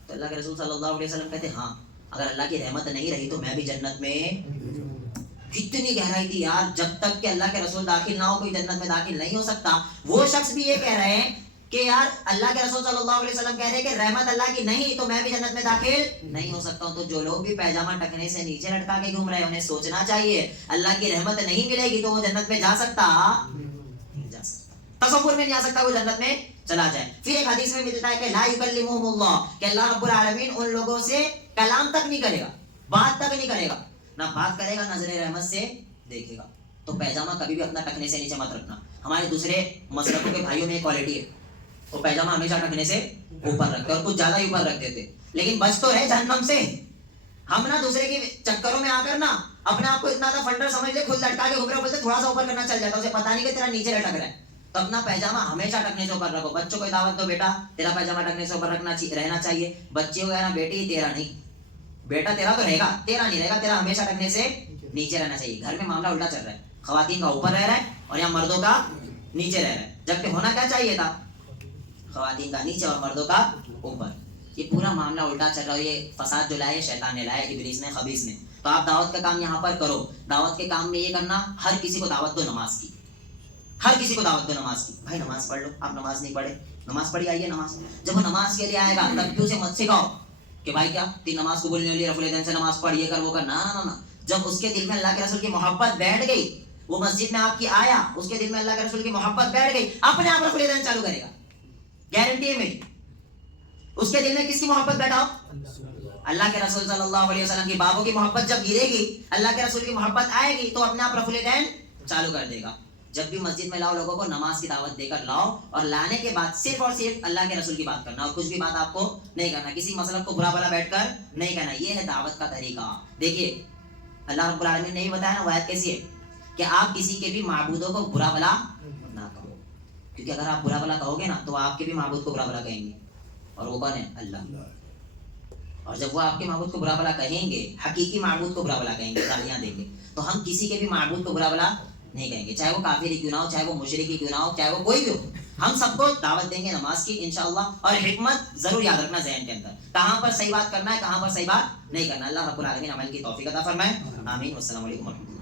تو اللہ کے رسول صلی اللہ علیہ وسلم کہتے ہیں ہاں اگر اللہ کی رحمت نہیں رہی تو میں بھی جنت میں. کتنی گہرائی تھی یار. جب تک کہ اللہ کے رسول داخل نہ ہو کوئی جنت میں داخل نہیں ہو سکتا. وہ شخص بھی یہ کہہ رہے ہیں کہ یار اللہ کے رسول صلی اللہ علیہ وسلم کہہ رہے ہیں کہ رحمت اللہ کی نہیں تو میں بھی جنت میں داخل نہیں ہو سکتا ہوں. تو جو لوگ بھی پیجامہ ٹکنے سے نیچے لٹکا کے گھوم رہے ہیں انہیں سوچنا چاہیے اللہ کی رحمت نہیں ملے گی تو وہ جنت میں جا سکتا, تصور میں نہیں آ سکتا وہ جنت میں چلا جائے. پھر ایک حدیث میں ملتا ہے کہ لا یکلمہم اللہ, کہ اللہ رب العالمین ان لوگوں سے کلام تک نہیں کرے گا, بات تک نہیں کرے گا. نہ بات کرے گا, نظر رحمت سے دیکھے گا. تو پیجامہ کبھی بھی اپنا ٹکنے سے نیچے مت رکھنا. ہمارے دوسرے مسلکوں کے بھائیوں میں ایک کوالٹی ہے, وہ پیجامہ ہمیشہ ٹکنے سے اوپر رکھتے اور کچھ زیادہ ہی اوپر رکھ دیتے, لیکن بچ تو رہے جہنم سے. ہم نا دوسرے کے چکروں میں آ کر نا اپنے آپ کو اتنا تھا فنڈر سمجھ لے, خود لٹکا کے گھوم رہے, بولتے تھوڑا سا اوپر کرنا چل جاتا, اسے پتا نہیں کہ تیرا نیچے لٹک رہا ہے. تو اپنا پیجامہ ہمیشہ ٹکنے سے اوپر رکھو. بچوں کو دعوت دو بیٹا تیرا پیجامہ ٹکنے سے اوپر رہنا چاہیے. بچے ہو گیا نا بیٹی تیرا نہیں, بیٹا تیرا تو رہے گا, تیرا نہیں رہے گا, تیرا ہمیشہ ٹکنے سے نیچے رہنا چاہیے. گھر میں معاملہ الٹا چل رہا ہے, خواتین کا اوپر رہ رہا ہے اور یہاں مردوں کا نیچے رہ رہا ہے, جبکہ ہونا کیا چاہیے تھا خواتین کا نیچے اور مردوں کا اوپر. یہ پورا معاملہ الٹا چل رہا ہے. یہ فساد جو لائے شیطان نے لایا, ابلیس نے, خبیث نے. تو آپ دعوت کا کام یہاں پر کرو. دعوت کے کام میں یہ کرنا, ہر کسی کو دعوت دو نماز کی, ہر کسی کو دعوت دو نماز کی. بھائی نماز پڑھ لو, آپ نماز نہیں پڑھے, نماز پڑھی آئیے نماز. جب وہ نماز کے لیے آئے گا تب بھی اسے مت سکھاؤ کہ بھائی کیا تین نماز قبول نہیں ہو رہی, رفع الیدین سے نماز پڑھ, یہ کر وہ کر. نہ, جب اس کے دل میں اللہ کے رسول کی محبت بیٹھ گئی, وہ مسجد میں آپ کی آیا, اس کے دل میں اللہ کے رسول کی محبت بیٹھ گئی, اپنے آپ رفع الیدین چالو کرے گا, گارنٹی ہے میری. اس کے دل میں کس کی محبت بیٹھا ہو؟ اللہ کے رسول صلی اللہ علیہ وسلم کی. بابوں کی محبت جب گرے گی, اللہ کے رسول کی محبت آئے گی تو اپنے آپ رفع الیدین چالو کر دے گا. جب بھی مسجد میں لاؤ لوگوں کو نماز کی دعوت دے کر لاؤ, اور لانے کے بعد صرف اور صرف اللہ کے رسول کی بات کرنا, اور کچھ بھی بات آپ کو نہیں کرنا, کسی مسلک کو برا بھلا بیٹھ کر نہیں کہنا. یہ ہے دعوت کا طریقہ. دیکھیے اللہ رب العالمین نے یہ بتایا نا, وہ آیت کیسی ہے کہ آپ کسی کے بھی معبودوں کو برا بھلا نہ کہو, کیونکہ اگر آپ برا بھلا کہو گے نا تو آپ کے بھی معبود کو برا بھلا کہیں گے, اور وہ کون ہے؟ اللہ. اور جب وہ آپ کے معبود کو برا بھلا کہیں گے, حقیقی معبود کو برا بھلا کہیں گے, گالیاں دیں گے, تو ہم کسی کے بھی معبود کو برا بھلا نہیں کہیں گے, چاہے وہ کافر ہی کیوں نہ ہو, چاہے وہ مشرک ہی کیوں نہ ہو, چاہے وہ کوئی بھی ہو. ہم سب کو دعوت دیں گے نماز کی انشاءاللہ. اور حکمت ضرور یاد رکھنا ذہن کے اندر, کہاں پر صحیح بات کرنا ہے, کہاں پر صحیح بات نہیں کرنا. اللہ رب العالمین عمل کی توفیق عطا فرمائے. آمین. والسلام علیکم ورحمۃ اللہ.